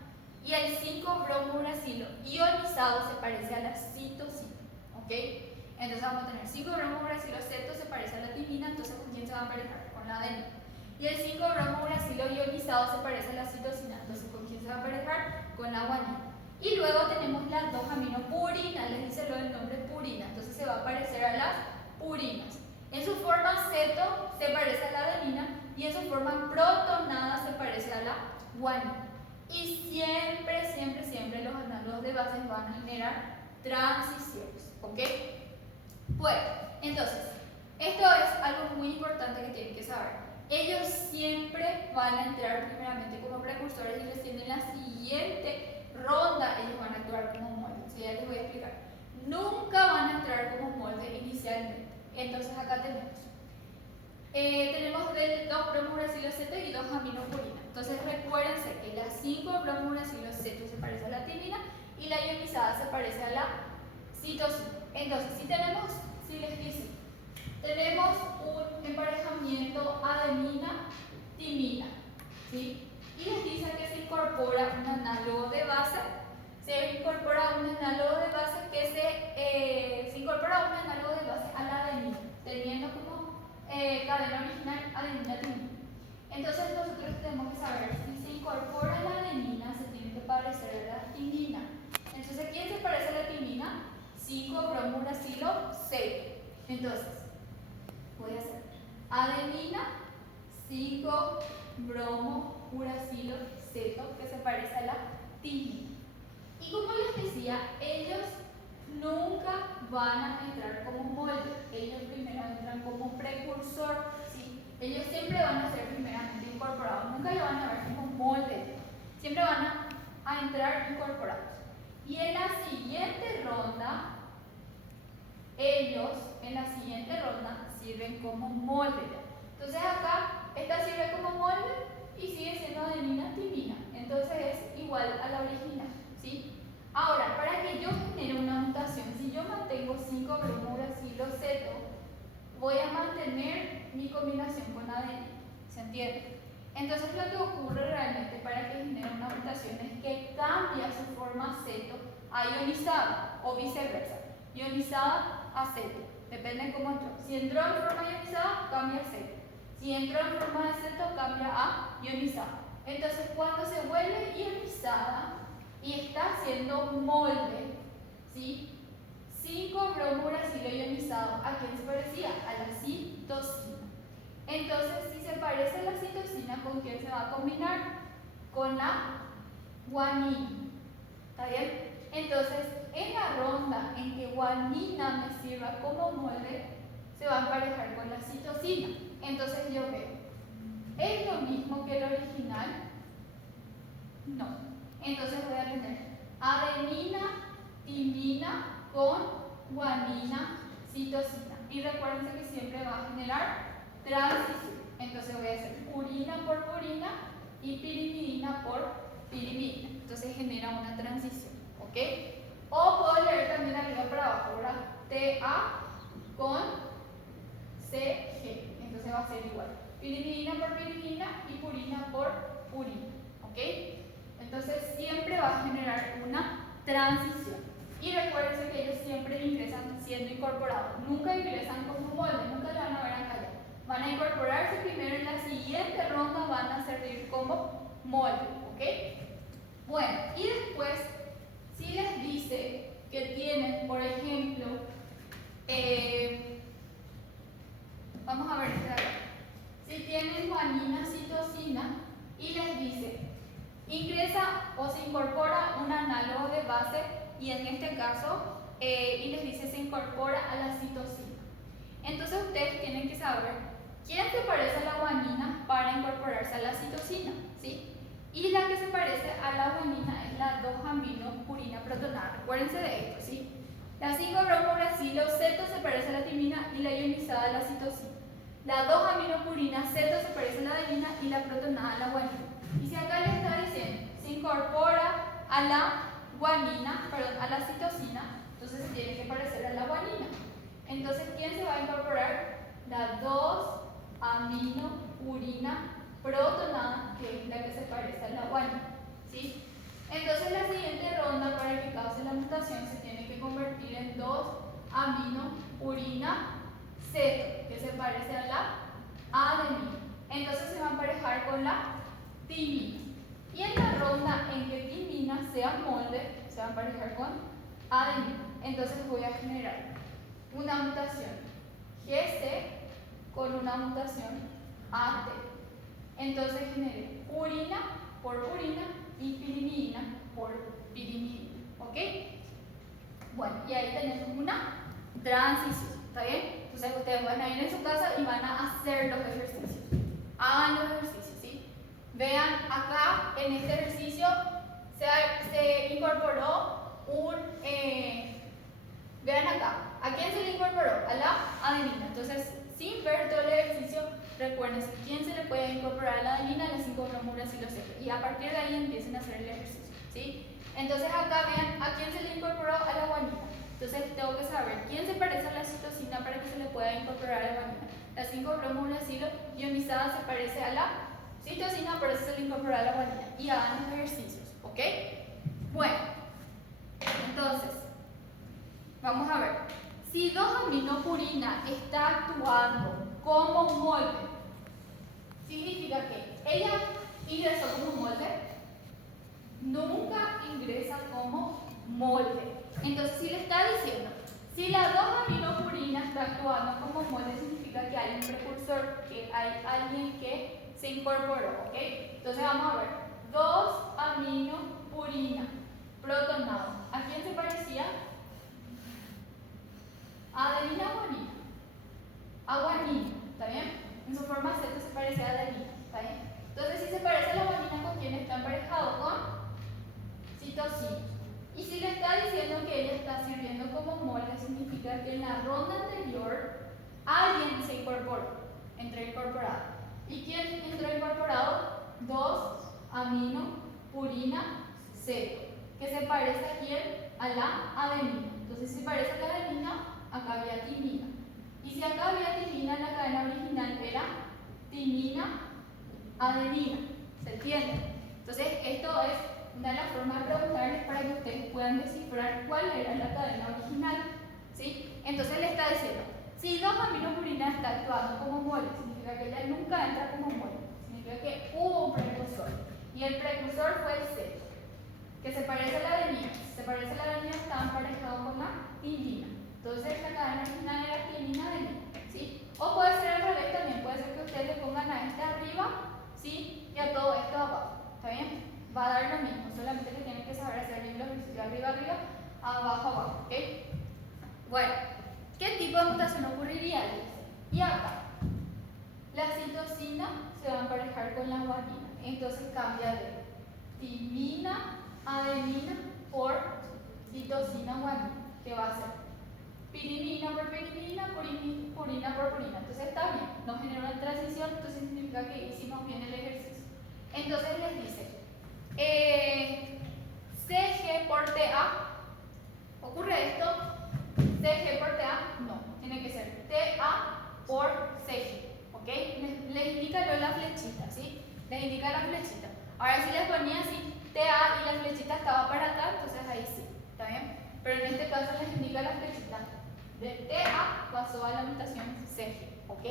y el 5-bromouracilo ionizado se parece a la citosina. ¿Ok? Entonces vamos a tener 5-bromouracilo ceto se parece a la timina, entonces ¿con quién se va a parejar? Con la adenina. Y el 5-bromouracilo ionizado se parece a la citosina, entonces ¿con quién se va a parejar? Con la guanina. Y luego tenemos las 2-aminopurinas, les dice lo del nombre purina, entonces se va a parecer a las purinas. En su forma ceto se parece a la adenina y en su forma protonada se parece a la guanina. Y siempre los análogos de bases van a generar transiciones, ¿ok? Bueno, entonces, esto es algo muy importante que tienen que saber. Ellos siempre van a entrar primeramente como precursores y recién en la siguiente ronda ellos van a actuar como molde. O sea, ya les voy a explicar. Nunca van a entrar como molde inicialmente. Entonces acá tenemos del 2-bromouracilo ceto y 2-aminopurina. Entonces recuérdense que la 5-bromouracilo ceto se parece a la timina y la ionizada se parece a la citosina. Entonces, si les dice, tenemos un emparejamiento adenina-timina, ¿sí?, y les dice que se incorpora un análogo de base, se incorpora un análogo de base a la adenina, teniendo como cadena original adenina-timina. Entonces nosotros tenemos que saber si se incorpora la adenina, se tiene que parecer a la timina. Entonces, ¿quién se parece a la timina? 5-bromouracilo ceto. Entonces, voy a hacer adenina 5-bromouracilo ceto, que se parece a la timina. Y como les decía, ellos nunca van a entrar como molde, ellos primero entran como precursor, ¿sí? Ellos siempre van a ser primeramente incorporados, nunca lo van a ver como molde, siempre van a entrar incorporados. Y en la siguiente ronda, ellos sirven como molde. Entonces acá, esta sirve como molde y sigue siendo adenina-timina, entonces es igual a la original, ¿sí? Ahora, para que yo genere una mutación, si yo mantengo 5-bromouracilo ceto, voy a mantener mi combinación con adenina, ¿se entiende? Entonces lo que ocurre realmente para que genere una mutación es que cambia su forma ceto a ionizada o viceversa, ionizada a ceto, depende de cómo entró. Si entró en forma ionizada, cambia a ceto. Si entró en forma de ceto, cambia a ionizada. Entonces cuando se vuelve ionizada y está haciendo molde, ¿sí?, 5-bromouracilo ionizado, ¿a quién se parecía? A la citosina. Entonces, si se parece a la citosina, ¿con quién se va a combinar? Con la guanina. ¿Está bien? Entonces, en la ronda en que guanina me sirva como molde, se va a emparejar con la citosina. Entonces yo veo, ¿es lo mismo que el original? No. Entonces voy a tener adenina, timina con guanina, citosina. Y recuerden que siempre va a generar transición. Entonces voy a hacer purina por purina y pirimidina por pirimidina. Entonces genera una transición. ¿Ok? O puedo leer también arriba para abajo, ¿verdad? TA con CG. Entonces va a ser igual. Pirimidina por pirimidina y purina por purina. ¿Ok? Entonces siempre va a generar una transición. Y recuerden que ellos siempre ingresan siendo incorporados. Nunca ingresan como molde, nunca le van a ver acá allá. Van a incorporarse primero en la siguiente ronda, van a servir como molde. ¿Ok? Bueno, y después, si les dice que tienen, por ejemplo, vamos a ver esta acá. Si tienen guanina, citosina y les dice ingresa o se incorpora un análogo de base y en este caso y les dice se incorpora a la citosina. Entonces ustedes tienen que saber quién se parece a la guanina para incorporarse a la citosina, ¿sí? Y la que se parece a la guanina es la 2-aminopurina protonada. Acuérdense de esto, ¿sí? La 5-bromoracilo ceto se parece a la timina y la ionizada a la citosina. La 2-aminopurina ceto se parece a la adenina y la protonada a la guanina. Y si acá le está diciendo se incorpora a la guanina, perdón, a la citosina, entonces se tiene que parecer a la guanina. Entonces, ¿quién se va a incorporar? La 2-aminopurina protonada, que es la que se parece a la guanina, ¿sí? Entonces, la siguiente ronda para que cause la mutación se tiene que convertir en 2-aminopurina ceto, que se parece a la adenina. Entonces, se va a emparejar con la timina. Y en la ronda en que timina sea molde, se va a emparejar con adenina. Entonces, voy a generar una mutación GC con una mutación AT. Entonces generé purina por purina y pirimidina por pirimidina. ¿Ok? Bueno, y ahí tenemos una transición. ¿Está bien? Entonces ustedes van a ir en su casa y van a hacer los ejercicios. Hagan los ejercicios, ¿sí? Vean acá en este ejercicio se incorporó un... vean acá, ¿a quién se le incorporó? A la adenina. Entonces, sin ver todo el ejercicio, recuerden quién se le puede incorporar a la adenina, las 5-bromuracilosetonas. Y a partir de ahí empiecen a hacer el ejercicio, ¿sí? Entonces acá vean a quién se le incorporó a la guanina. Entonces tengo que saber quién se parece a la citosina para que se le pueda incorporar a la guanina. La 5-bromuracilo ionizada se parece a la citosina, por eso se le incorpora a la guanina. Y hagan los ejercicios, ¿ok? Bueno, entonces vamos a ver. Si 2-aminopurina está actuando como molde, significa que ella ingresó como molde, nunca ingresa como molde. Entonces, si le está diciendo, si la 2-aminopurina está actuando como molde, significa que hay un precursor, que hay alguien que se incorporó, ¿ok? Entonces, vamos a ver. 2-aminopurina protonado. ¿A quién se parecía? Adenina o guanina. A guanina, ¿está bien? En su forma ceto se parece a adenina, ¿está bien? Entonces, si se parece a la guanina, ¿con quién está emparejado? Con citosina. Y si le está diciendo que ella está sirviendo como molde, significa que en la ronda anterior alguien se incorporó, entró incorporado. ¿Y quién entró incorporado? 2-aminopurina ceto, que se parece a quién? A la adenina. Entonces, si parece a la adenina, acá había timina. Y si acá había timina, la cadena original era timina-adenina. ¿Se entiende? Entonces, esto es una de las formas de preguntarles para que ustedes puedan descifrar cuál era la cadena original. ¿Sí? Entonces, le está diciendo, si 2-aminopurina está actuando como molde, significa que ella nunca entra como molde. Significa que hubo un precursor. Y el precursor fue el ceto, que se parece a la adenina. Si se parece a la adenina, está emparejado con la timina. Entonces, la cadena original era timina-adenina, ¿sí? O puede ser al revés también, puede ser que ustedes le pongan a este arriba, ¿sí? Y a todo esto abajo, ¿está bien? Va a dar lo mismo, solamente que tienen que saber hacer bien los ejercicios arriba, arriba, abajo, abajo, ¿ok? Bueno, ¿qué tipo de mutación ocurriría? Y acá, la citosina se va a emparejar con la guanina, entonces cambia de timina-adenina por citosina-guanina, que va a ser pirimidina por pirimidina, purina por purina. Entonces está bien, nos genera una transición, entonces significa que hicimos bien el ejercicio. Entonces les dice, CG por TA la flechita, ¿sí? Les indica la flechita. Ahora si les ponía así TA y la flechita estaba para acá, entonces ahí sí, ¿está bien? Pero en este caso les indica la flechita. De TA pasó a la mutación CG, ¿ok?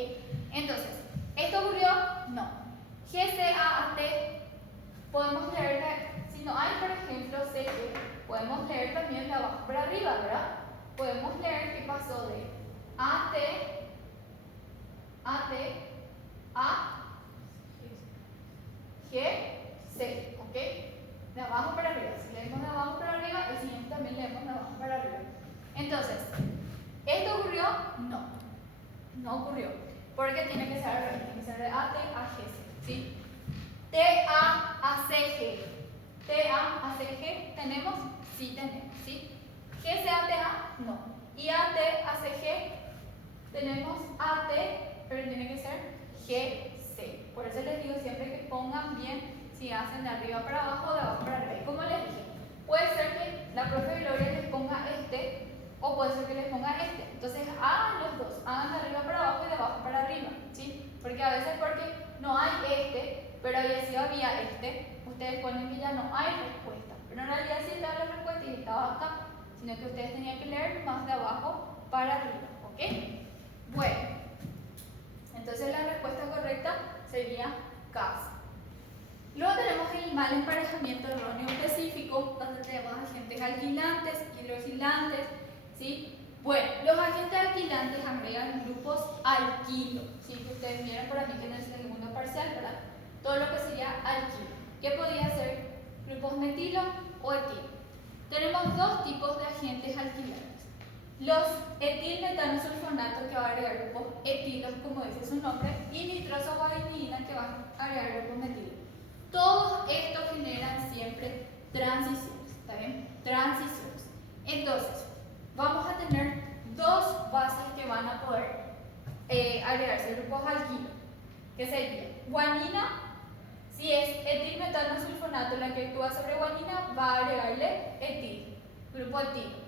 Entonces, ¿esto ocurrió? No. GCAAT podemos leer, si no hay por ejemplo CG, podemos leer también de abajo para arriba, ¿verdad? Podemos leer que pasó de AT a GC, ¿ok? De abajo para arriba. Si leemos de abajo para arriba, el siguiente también leemos de abajo para arriba. Entonces, ¿esto ocurrió? No. No ocurrió. Porque tiene que ser de AT a GC, ¿sí? TA a CG. TA a CG, ¿tenemos? Sí, tenemos, ¿sí? GC a TA, no. Y AT a CG, tenemos AT, pero tiene que ser GC. Por eso les digo siempre que pongan bien si hacen de arriba para abajo o de abajo para arriba. Y como les dije, puede ser que la profe Gloria les ponga este o puede ser que les ponga este. Entonces hagan los dos, hagan de arriba para abajo y de abajo para arriba, ¿sí? Porque a veces porque no hay este, pero si había este, ustedes ponen que ya no hay respuesta. Pero en realidad sí estaba la respuesta y estaba acá, sino que ustedes tenían que leer más de abajo para arriba, ¿ok? Bueno, entonces la respuesta correcta sería casa. Luego tenemos el mal emparejamiento erróneo específico, donde tenemos agentes alquilantes, hidrogilantes, ¿sí? Bueno, los agentes alquilantes agregan grupos alquilo, ¿sí? Que ustedes vieron por aquí que en el segundo parcial, ¿verdad? Todo lo que sería alquilo. ¿Qué podría ser? Grupos metilo o etilo. Tenemos dos tipos de agentes alquilantes. Los etilmetanosulfonato, que va a agregar grupos etilos, como dice su nombre, y nitrosoguanidina, que va a agregar grupos metilos. Todos estos generan siempre transiciones, ¿está bien? Transiciones. Entonces, vamos a tener dos bases que van a poder agregarse grupos alquilos, que sería guanina. Si es etilmetanosulfonato la que actúa sobre guanina, va a agregarle etil, grupo etilo.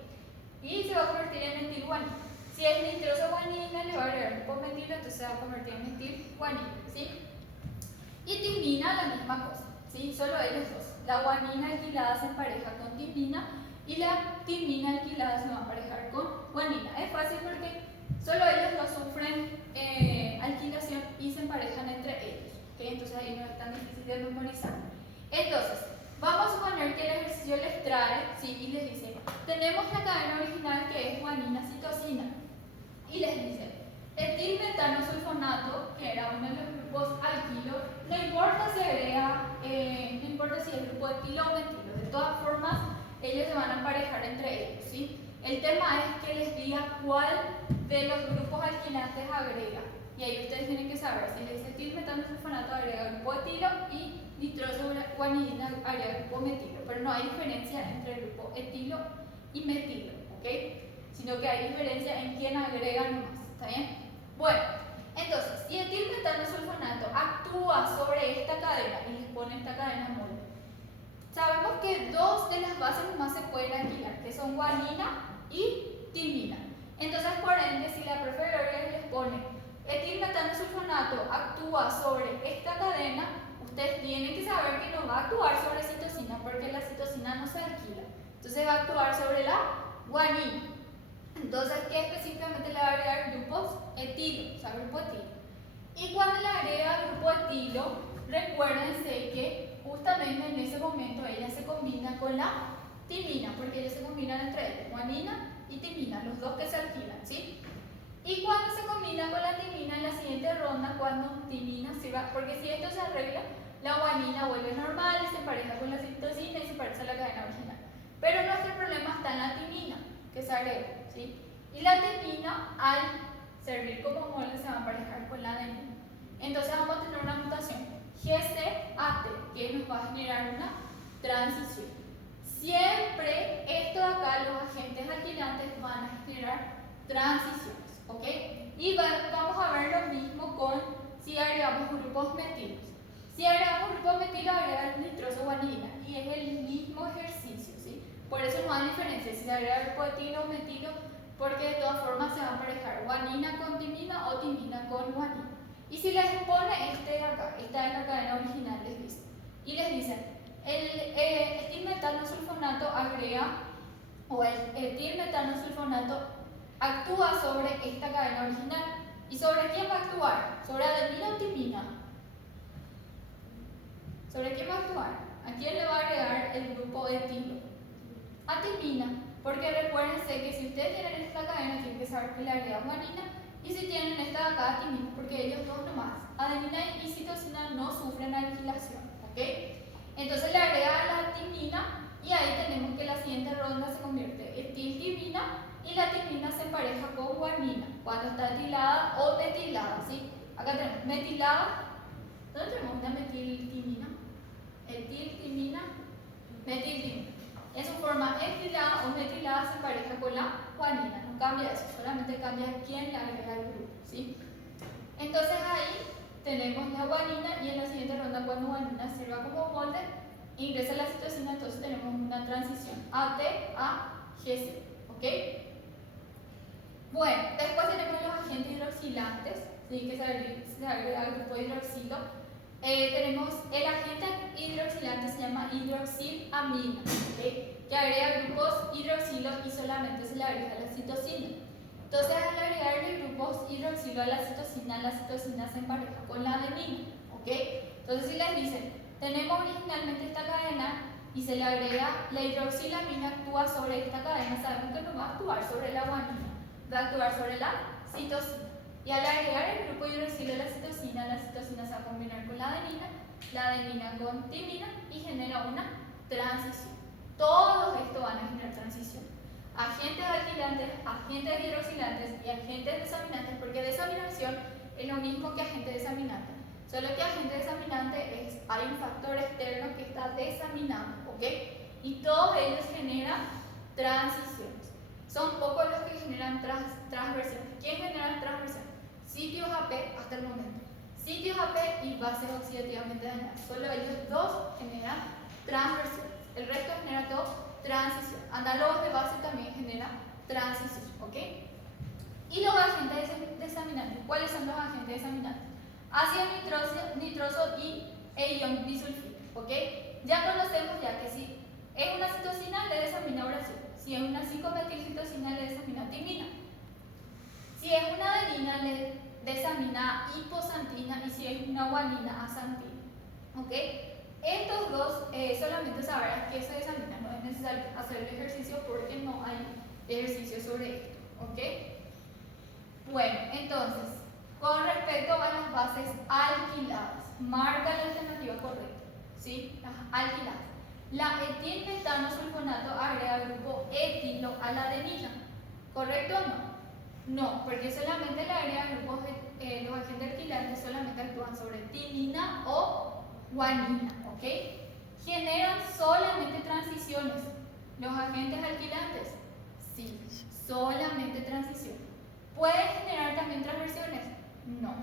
Y se va a convertir en etilguanina. Si es nitrosoguanina, le va a agregar grupo metilo, entonces se va a convertir en etilguanina, ¿sí? Y timina, la misma cosa, ¿sí? Solo ellos dos. La guanina alquilada se empareja con timina y la timina alquilada se va a emparejar con guanina. Es fácil porque solo ellos no sufren alquilación y se emparejan entre ellos, ¿okay? Entonces ahí no es tan difícil de memorizar. Entonces, vamos a suponer que el ejercicio les trae, ¿sí? Y les dice, tenemos la cadena original que es guanina-citosina. Y les dice, etilmetanosulfonato, que era uno de los grupos alquilo, no importa si agrega, no importa si es grupo etilo o metilo, de todas formas, ellos se van a emparejar entre ellos, ¿sí? El tema es que les diga cuál de los grupos alquilantes agrega. Y ahí ustedes tienen que saber si les dice etilmetanosulfonato agrega grupo etilo y nitrosoguanidina agrega grupo metilo. Pero no hay diferencia entre el grupo etilo y metilo, ¿ok? Sino que hay diferencia en quién agrega más, ¿está bien? Bueno, entonces, si etilmetanosulfonato actúa sobre esta cadena y les pone esta cadena móvil, sabemos que dos de las bases más se pueden alquilar, que son guanina y timina. Entonces, por ende, si la profe Gloria les pone etilmetanosulfonato actúa sobre esta cadena, ustedes tienen que saber que no va a actuar sobre citosina porque la citosina no se alquila. Entonces va a actuar sobre la guanina. Entonces, ¿qué específicamente le va a agregar? Grupos etilo, o sea, grupo etilo. Y cuando le agrega grupo etilo, recuérdense que justamente en ese momento ella se combina con la timina, porque ellos se combinan entre ellos, guanina y timina, los dos que se alquilan, ¿sí? Y cuando se combina con la timina en la siguiente ronda, cuando timina se va, porque si esto se arregla, la guanina vuelve normal y se empareja con la citosina y se parece a la cadena original. Pero nuestro problema está en la timina, que se agrega, ¿sí? Y la timina, al servir como molde, se va a emparejar con la adenina. Entonces vamos a tener una mutación GCAT, que nos va a generar una transición. Siempre esto de acá, los agentes alquilantes van a generar transiciones, ¿ok? Y vamos a ver lo mismo con si agregamos grupos metilos. Si agregamos grupos metilos, agregar nitrosoguanidina y es el mismo ejercicio, ¿sí? Por eso no hay diferencia si se agrega grupo etilo o metilo, porque de todas formas se va a emparejar guanina con timina o timina con guanina. Y si les pone este de acá, esta es la cadena original, les dice. Y les dicen, el etilmetanosulfonato agrega, o el etilmetanosulfonato actúa sobre esta cadena original. ¿Y sobre quién va a actuar? ¿Sobre adenina o timina? ¿Sobre quién va a actuar? ¿A quién le va a agregar el grupo etilo? A timina, porque recuérdense que si ustedes tienen esta cadena, tienen que saber que le agrega guanina, y si tienen esta de acá, timina, porque ellos dos nomás, adenina y citosina, no sufren aniquilación, ¿ok? Entonces le agrega la timina, y ahí tenemos que la siguiente ronda se convierte en etiltimina, y la timina se empareja con guanina, cuando está etilada o metilada, ¿sí? Acá tenemos metilada, ¿dónde tenemos una metiltimina? Etiltimina, metiltimina. En su forma etilada o metilada se empareja con la guanina, no cambia eso, solamente cambia quién le agrega el grupo, ¿sí? Entonces ahí tenemos la guanina y en la siguiente ronda cuando guanina sirva como molde, ingresa la citosina, entonces tenemos una transición AT a GC, ¿ok? Bueno, después tenemos los agentes hidroxilantes, ¿sí? Que se agrega al grupo hidroxilo. Tenemos el agente hidroxilante, se llama hidroxilamina, ¿okay? Que agrega grupos hidroxilo y solamente se le agrega la citosina. Entonces, al agregarle grupos hidroxilo a la citosina se empareja con la adenina, ¿ok? Entonces, si les dicen, tenemos originalmente esta cadena y se le agrega la hidroxilamina, actúa sobre esta cadena, sabemos que no va a actuar sobre la guanina, va a actuar sobre la citosina. Y al agregar el grupo hidroxilo a la citosina se va a combinar con la adenina con timina y genera una transición. Todos estos van a generar transición. Agentes alquilantes, agentes hidroxilantes y agentes desaminantes, porque desaminación es lo mismo que agente desaminante. Solo que agente desaminante es, hay un factor externo que está desaminando, ¿ok? Y todos ellos generan transiciones. Son pocos los que generan transversiones. ¿Quién genera transversiones? Sitios AP hasta el momento. Sitios AP y bases oxidativamente dañadas. Solo ellos dos generan transversiones. El resto genera todo transición. Análogos de base también generan transición, ¿ok? Y los agentes desaminantes. ¿Cuáles son los agentes desaminantes? Ácido nitroso e ion bisulfito, ¿ok? Ya conocemos ya que si es una citosina le desamina uracilo. Si es una 5-metilcitosina le desamina timina. Si es una adenina le desamina hiposantina y si es una guanina asantina, ¿ok? Estos dos solamente sabrán que se desamina, no es necesario hacer el ejercicio porque no hay ejercicio sobre esto, ¿ok? Bueno, entonces, con respecto a las bases alquiladas, marca la alternativa correcta, ¿sí? Las alquiladas. La etilmetanosulfonato agrega el grupo etilo a la adenina, ¿correcto o no? No, porque solamente le agregan grupos los agentes alquilantes solamente actúan sobre timina o guanina, ¿ok? Generan solamente transiciones. Los agentes alquilantes, sí, solamente transiciones. ¿Pueden generar también transversiones? No.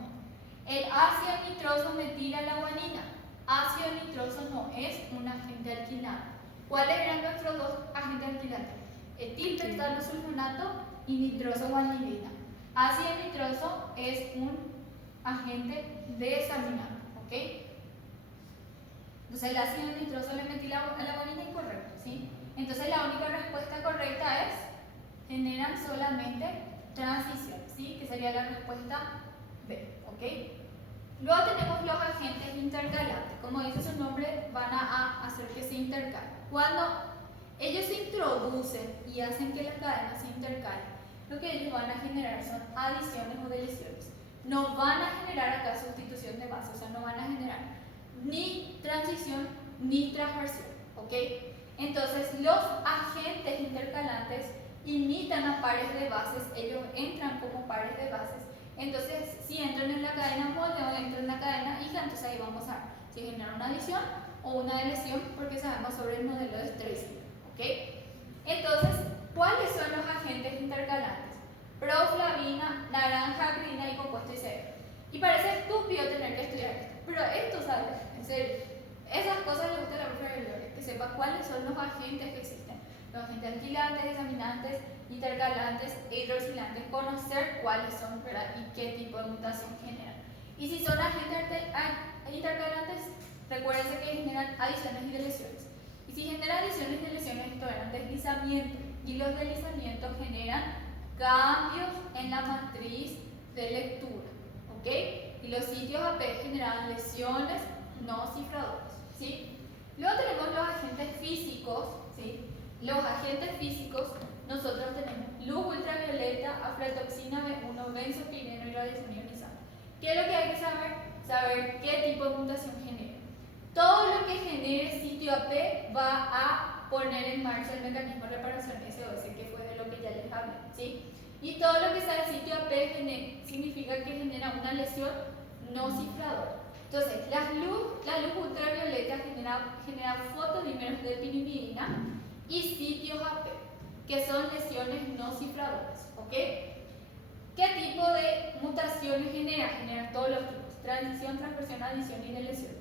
El ácido nitroso metila la guanina. Ácido nitroso no es un agente alquilante. ¿Cuáles eran nuestros dos agentes alquilantes? Etilmetanosulfonato y nitroso guanidina. Ácido nitroso es un agente desaminante, ¿ok? Entonces el ácido nitroso le metila a la guanina, incorrecto, ¿sí? Entonces la única respuesta correcta es generan solamente transición, ¿sí? Que sería la respuesta B, ¿ok? Luego tenemos los agentes intercalantes. Como dice su nombre, van a hacer que se intercalen. Cuando ellos se introducen y hacen que las cadenas se intercalen, lo que ellos van a generar son adiciones o deleciones. No van a generar acá sustitución de base, o sea, no van a generar ni transición ni transversión, ¿ok? Entonces, los agentes intercalantes imitan a pares de bases, ellos entran como pares de bases. Entonces, si entran en la cadena molde o entran en la cadena hija, entonces ahí vamos a ver si genera una adición o una deleción, porque sabemos sobre el modelo de Streisand, ¿ok? Entonces, ¿cuáles son los agentes intercalantes? Proflavina, naranja, grina y compuesto ICR. Y parece estúpido tener que estudiar esto, pero esto, ¿sabes? En serio, esas cosas les gusta a la profesora Gloria, que sepa cuáles son los agentes que existen. Los agentes alquilantes, desaminantes, intercalantes e hidroxilantes, conocer cuáles son, ¿verdad? Y qué tipo de mutación generan. Y si son agentes intercalantes, recuérdense que generan adiciones y deleciones. Y si generan adiciones y deleciones, esto eran deslizamientos. Y los deslizamientos generan cambios en la matriz de lectura. ¿Ok? Y los sitios AP generan lesiones no cifradoras. ¿Sí? Luego tenemos los agentes físicos. ¿Sí? Los agentes físicos, nosotros tenemos luz ultravioleta, aflatoxina B1, benzopireno y radiación ionizante. ¿Qué es lo que hay que saber? Saber qué tipo de mutación genera. Todo lo que genere sitio AP va a poner en marcha el mecanismo de reparación SOS, que fue de lo que ya les hablé, ¿sí? Y todo lo que sea el sitio AP significa que genera una lesión no cifradora. Entonces, la luz ultravioleta genera fotodímeros de pirimidina y sitios AP, que son lesiones no cifradoras, ¿ok? ¿Qué tipo de mutaciones genera? Genera todos los tipos: transición, transversión, adición y deleción.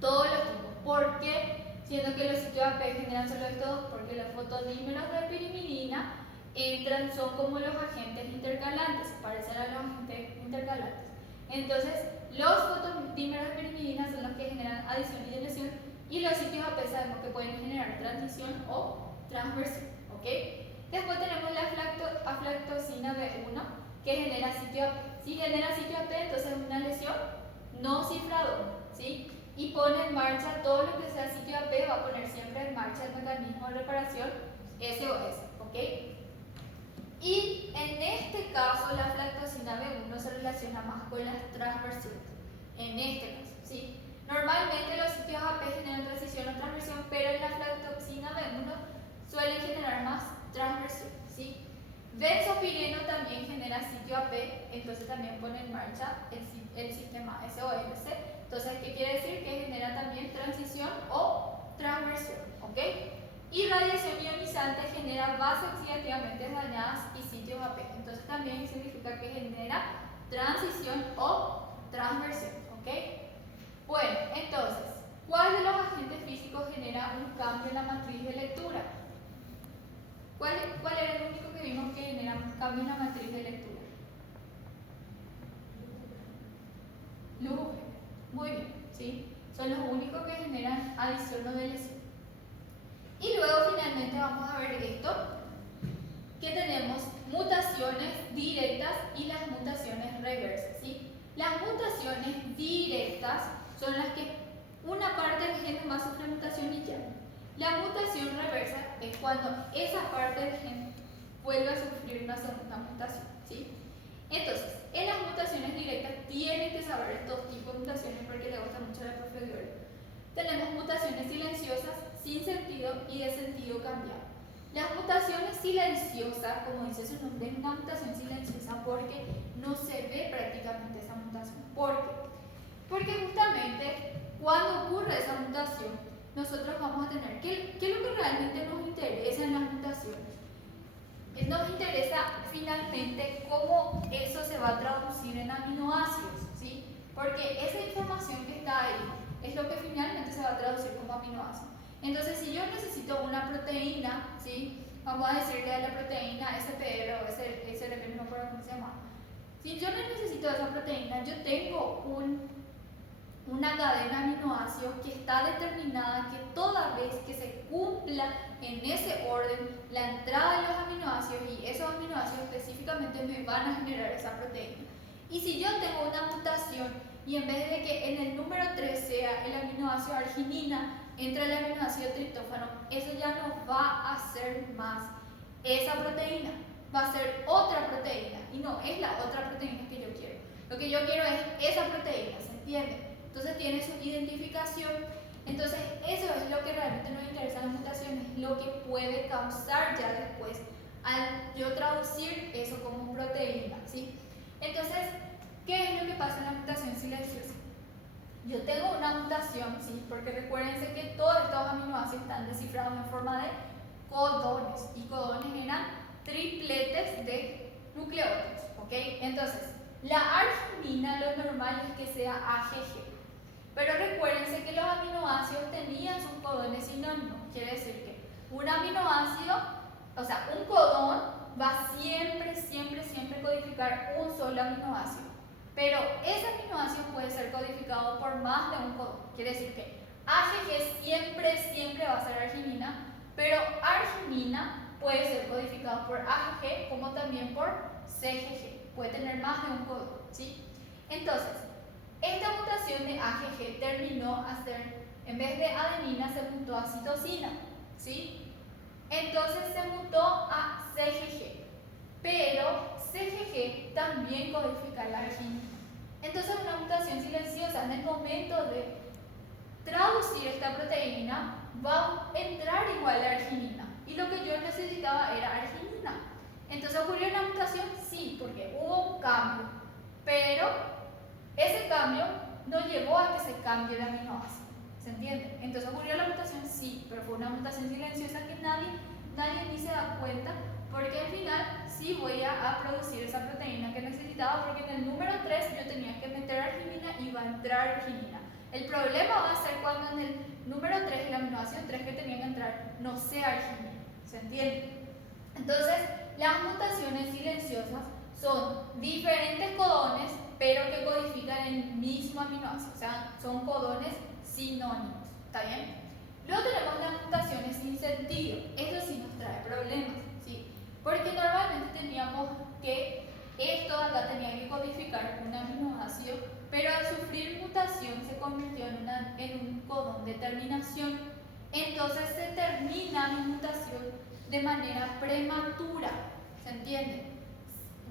Todos los tipos. ¿Por qué? Siendo que los sitios AP generan solo estos, porque los fotodímeros de pirimidina son como los agentes intercalantes, parecen a los agentes intercalantes. Entonces, los fotodímeros de pirimidina son los que generan adición y deleción, y los sitios AP sabemos que pueden generar transición o transversión, ¿ok? Después tenemos la aflatoxina B1, que genera sitio AP. Si genera sitio AP, entonces es una lesión no cifradora, ¿sí? Y pone en marcha todo lo que sea sitio AP, va a poner siempre en marcha el mecanismo de reparación SOS, ¿ok? Y en este caso la aflatoxina B1 se relaciona más con las transversiones, en este caso, ¿sí? Normalmente los sitios AP generan transición o transversión, pero en la aflatoxina B1 suelen generar más transversión, ¿sí? Benzopireno también genera sitio AP, entonces también pone en marcha el sistema SOS. Entonces, ¿qué quiere decir? Que genera también transición o transversión, ¿ok? Y radiación ionizante genera bases oxidativamente dañadas y sitios AP. Entonces, también significa que genera transición o transversión, ¿ok? Bueno, entonces, ¿cuál de los agentes físicos genera un cambio en la matriz de lectura? ¿Cuál era el único que vimos que genera un cambio en la matriz de lectura? Luz. Muy bien, ¿sí? Son los únicos que generan adición o deleción. Y luego finalmente vamos a ver esto, que tenemos mutaciones directas y las mutaciones reversas, ¿sí? Las mutaciones directas son las que una parte del gen va a sufrir mutación y ya. La mutación reversa es cuando esa parte del gen vuelve a sufrir una segunda mutación, ¿sí? Entonces, en las mutaciones directas tienen que saber estos tipos de mutaciones porque le gusta mucho a la profe Gloria. Tenemos mutaciones silenciosas, sin sentido y de sentido cambiado. Las mutaciones silenciosas, como dice su nombre, es una mutación silenciosa porque no se ve prácticamente esa mutación. ¿Por qué? Porque justamente cuando ocurre esa mutación, nosotros vamos a tener, ¿qué es lo que realmente nos interesa en las mutaciones? Nos interesa finalmente cómo eso se va a traducir en aminoácidos, ¿sí? Porque esa información que está ahí es lo que finalmente se va a traducir como aminoácido. Entonces, si yo necesito una proteína, ¿sí? Vamos a decirle a la proteína SPR o SRP, no me acuerdo cómo se llama. Si yo no necesito esa proteína, yo tengo una cadena de aminoácidos que está determinada que toda vez que se cumpla en ese orden la entrada de los aminoácidos, y esos aminoácidos específicamente me van a generar esa proteína. Y si yo tengo una mutación y en vez de que en el número 3 sea el aminoácido arginina, entra el aminoácido triptófano, eso ya no va a ser más esa proteína, va a ser otra proteína, y no es la otra proteína que yo quiero. Lo que yo quiero es esa proteína, ¿se entiende? Entonces tiene su identificación. Entonces eso es lo que realmente nos interesa en las mutaciones, lo que puede causar ya después al yo traducir eso como proteína, ¿sí? Entonces, ¿qué es lo que pasa en la mutación silenciosa? Yo tengo una mutación, ¿sí? Porque recuérdense que todos estos aminoácidos están descifrados en forma de codones, y codones eran tripletes de nucleótidos, ¿ok? Entonces, la arginina lo normal es que sea AGG. Pero recuérdense que los aminoácidos tenían sus codones sinónimos. Quiere decir que un aminoácido, o sea, un codón va siempre codificar un solo aminoácido. pero ese aminoácido puede ser codificado por más de un codón. Quiere decir que AGG siempre va a ser arginina, pero arginina puede ser codificado por AGG como también por CGG. Puede tener más de un codón, ¿sí? Entonces, esta mutación de AGG terminó a ser, en vez de adenina, se mutó a citosina, ¿sí? Entonces se mutó a CGG, pero CGG también codifica la arginina. Entonces una mutación silenciosa en el momento de traducir esta proteína va a entrar igual a arginina. Y lo que yo necesitaba era arginina. Entonces ocurrió una mutación, sí, porque hubo un cambio, pero ese cambio no llevó a que se cambie el aminoácido. ¿Se entiende? Entonces ocurrió la mutación, sí, pero fue una mutación silenciosa que nadie ni se da cuenta, porque al final sí voy a producir esa proteína que necesitaba, porque en el número 3 yo tenía que meter arginina y va a entrar arginina. El problema va a ser cuando en el número 3, el aminoácido 3 que tenía que entrar, no sea arginina. ¿Se entiende? Entonces, las mutaciones silenciosas son diferentes codones, pero que codifican el mismo aminoácido, o sea, son codones sinónimos. ¿Está bien? Luego tenemos las mutaciones sin sentido. Esto sí nos trae problemas, ¿sí? Porque normalmente teníamos que esto acá tenía que codificar un aminoácido, pero al sufrir mutación se convirtió en un codón de terminación. Entonces se termina mi mutación de manera prematura. ¿Se entiende?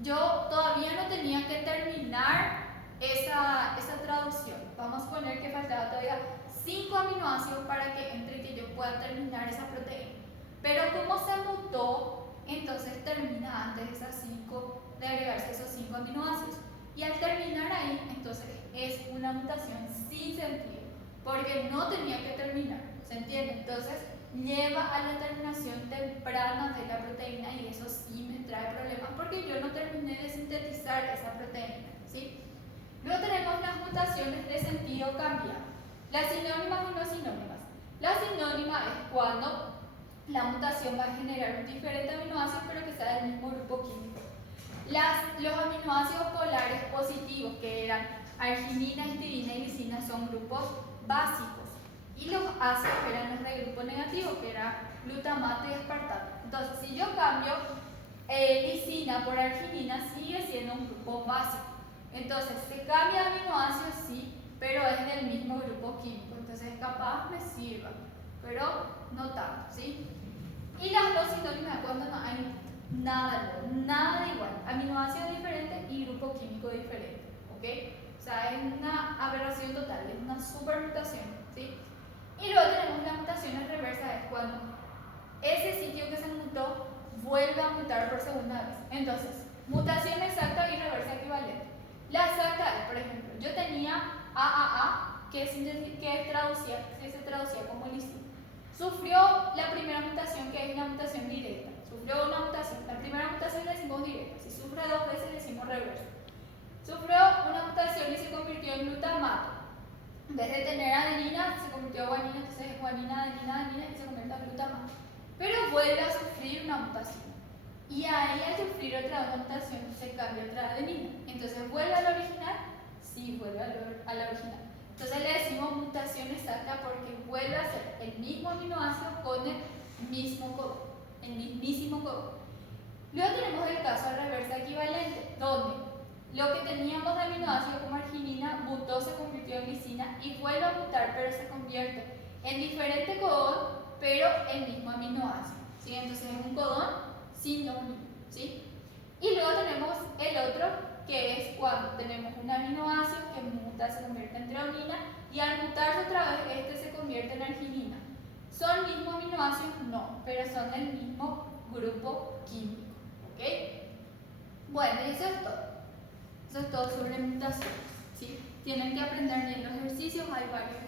Yo todavía no tenía que terminar esa traducción. Vamos a poner que faltaba todavía 5 aminoácidos para que entre y que yo pueda terminar esa proteína. Pero como se mutó, entonces termina antes de esas 5, de agregarse esos 5 aminoácidos. Y al terminar ahí, entonces es una mutación sin sentido, porque no tenía que terminar. ¿Se entiende? Entonces lleva a la terminación temprana de la proteína y eso sí me trae problemas porque yo no terminé de sintetizar esa proteína, ¿sí? Luego tenemos las mutaciones de sentido cambiado. Las sinónimas y no sinónimas. La sinónima es cuando la mutación va a generar un diferente aminoácido pero que sea del mismo grupo químico. Los aminoácidos polares positivos, que eran arginina, histidina y lisina, son grupos básicos. Y los ácidos eran los de grupo negativo, que era glutamato y aspartato. Entonces, si yo cambio lisina por arginina, sigue siendo un grupo básico. Entonces, se cambia de aminoácido, sí, pero es del mismo grupo químico. Entonces, capaz me sirva, pero no tanto, ¿sí? Y las dos sinónimas cuando no hay nada igual. Aminoácido diferente y grupo químico diferente, ¿ok? O sea, es una aberración total, es una supermutación, ¿sí? Y luego tenemos las mutaciones reversas, es cuando ese sitio que se mutó vuelve a mutar por segunda vez. Entonces, mutación exacta y reversa equivalente. La exacta es, por ejemplo, yo tenía AAA que se traducía como lisina. Sufrió la primera mutación, que es la mutación directa. Sufrió una mutación. La primera mutación le decimos directa. Si sufre 2 veces le decimos reversa. Sufrió una mutación y se convirtió en glutamato. En vez de tener adenina, se convirtió en guanina, entonces es guanina, adenina y se convierte en glutamato. Pero vuelve a sufrir una mutación. Y ahí al sufrir otra mutación se cambia otra adenina. Entonces vuelve al original, sí, vuelve al original. Entonces le decimos mutación exacta porque vuelve a ser el mismo aminoácido con el mismo codón, el mismísimo codón. Luego tenemos el caso de reversa equivalente, donde lo que teníamos de aminoácido como arginina mutó, se convirtió en lisina y vuelve a mutar, pero se convierte en diferente codón, pero el mismo aminoácido, ¿sí? Entonces es un codón sinónimo, ¿sí? Y luego tenemos el otro, que es cuando tenemos un aminoácido que muta, se convierte en treonina y al mutarse otra vez, este se convierte en arginina. ¿Son mismos aminoácidos? No, pero son del mismo grupo químico, ¿ok? Bueno, y eso es todo. Eso es todo sobre mutaciones, ¿sí? Tienen que aprender bien los ejercicios, hay varios.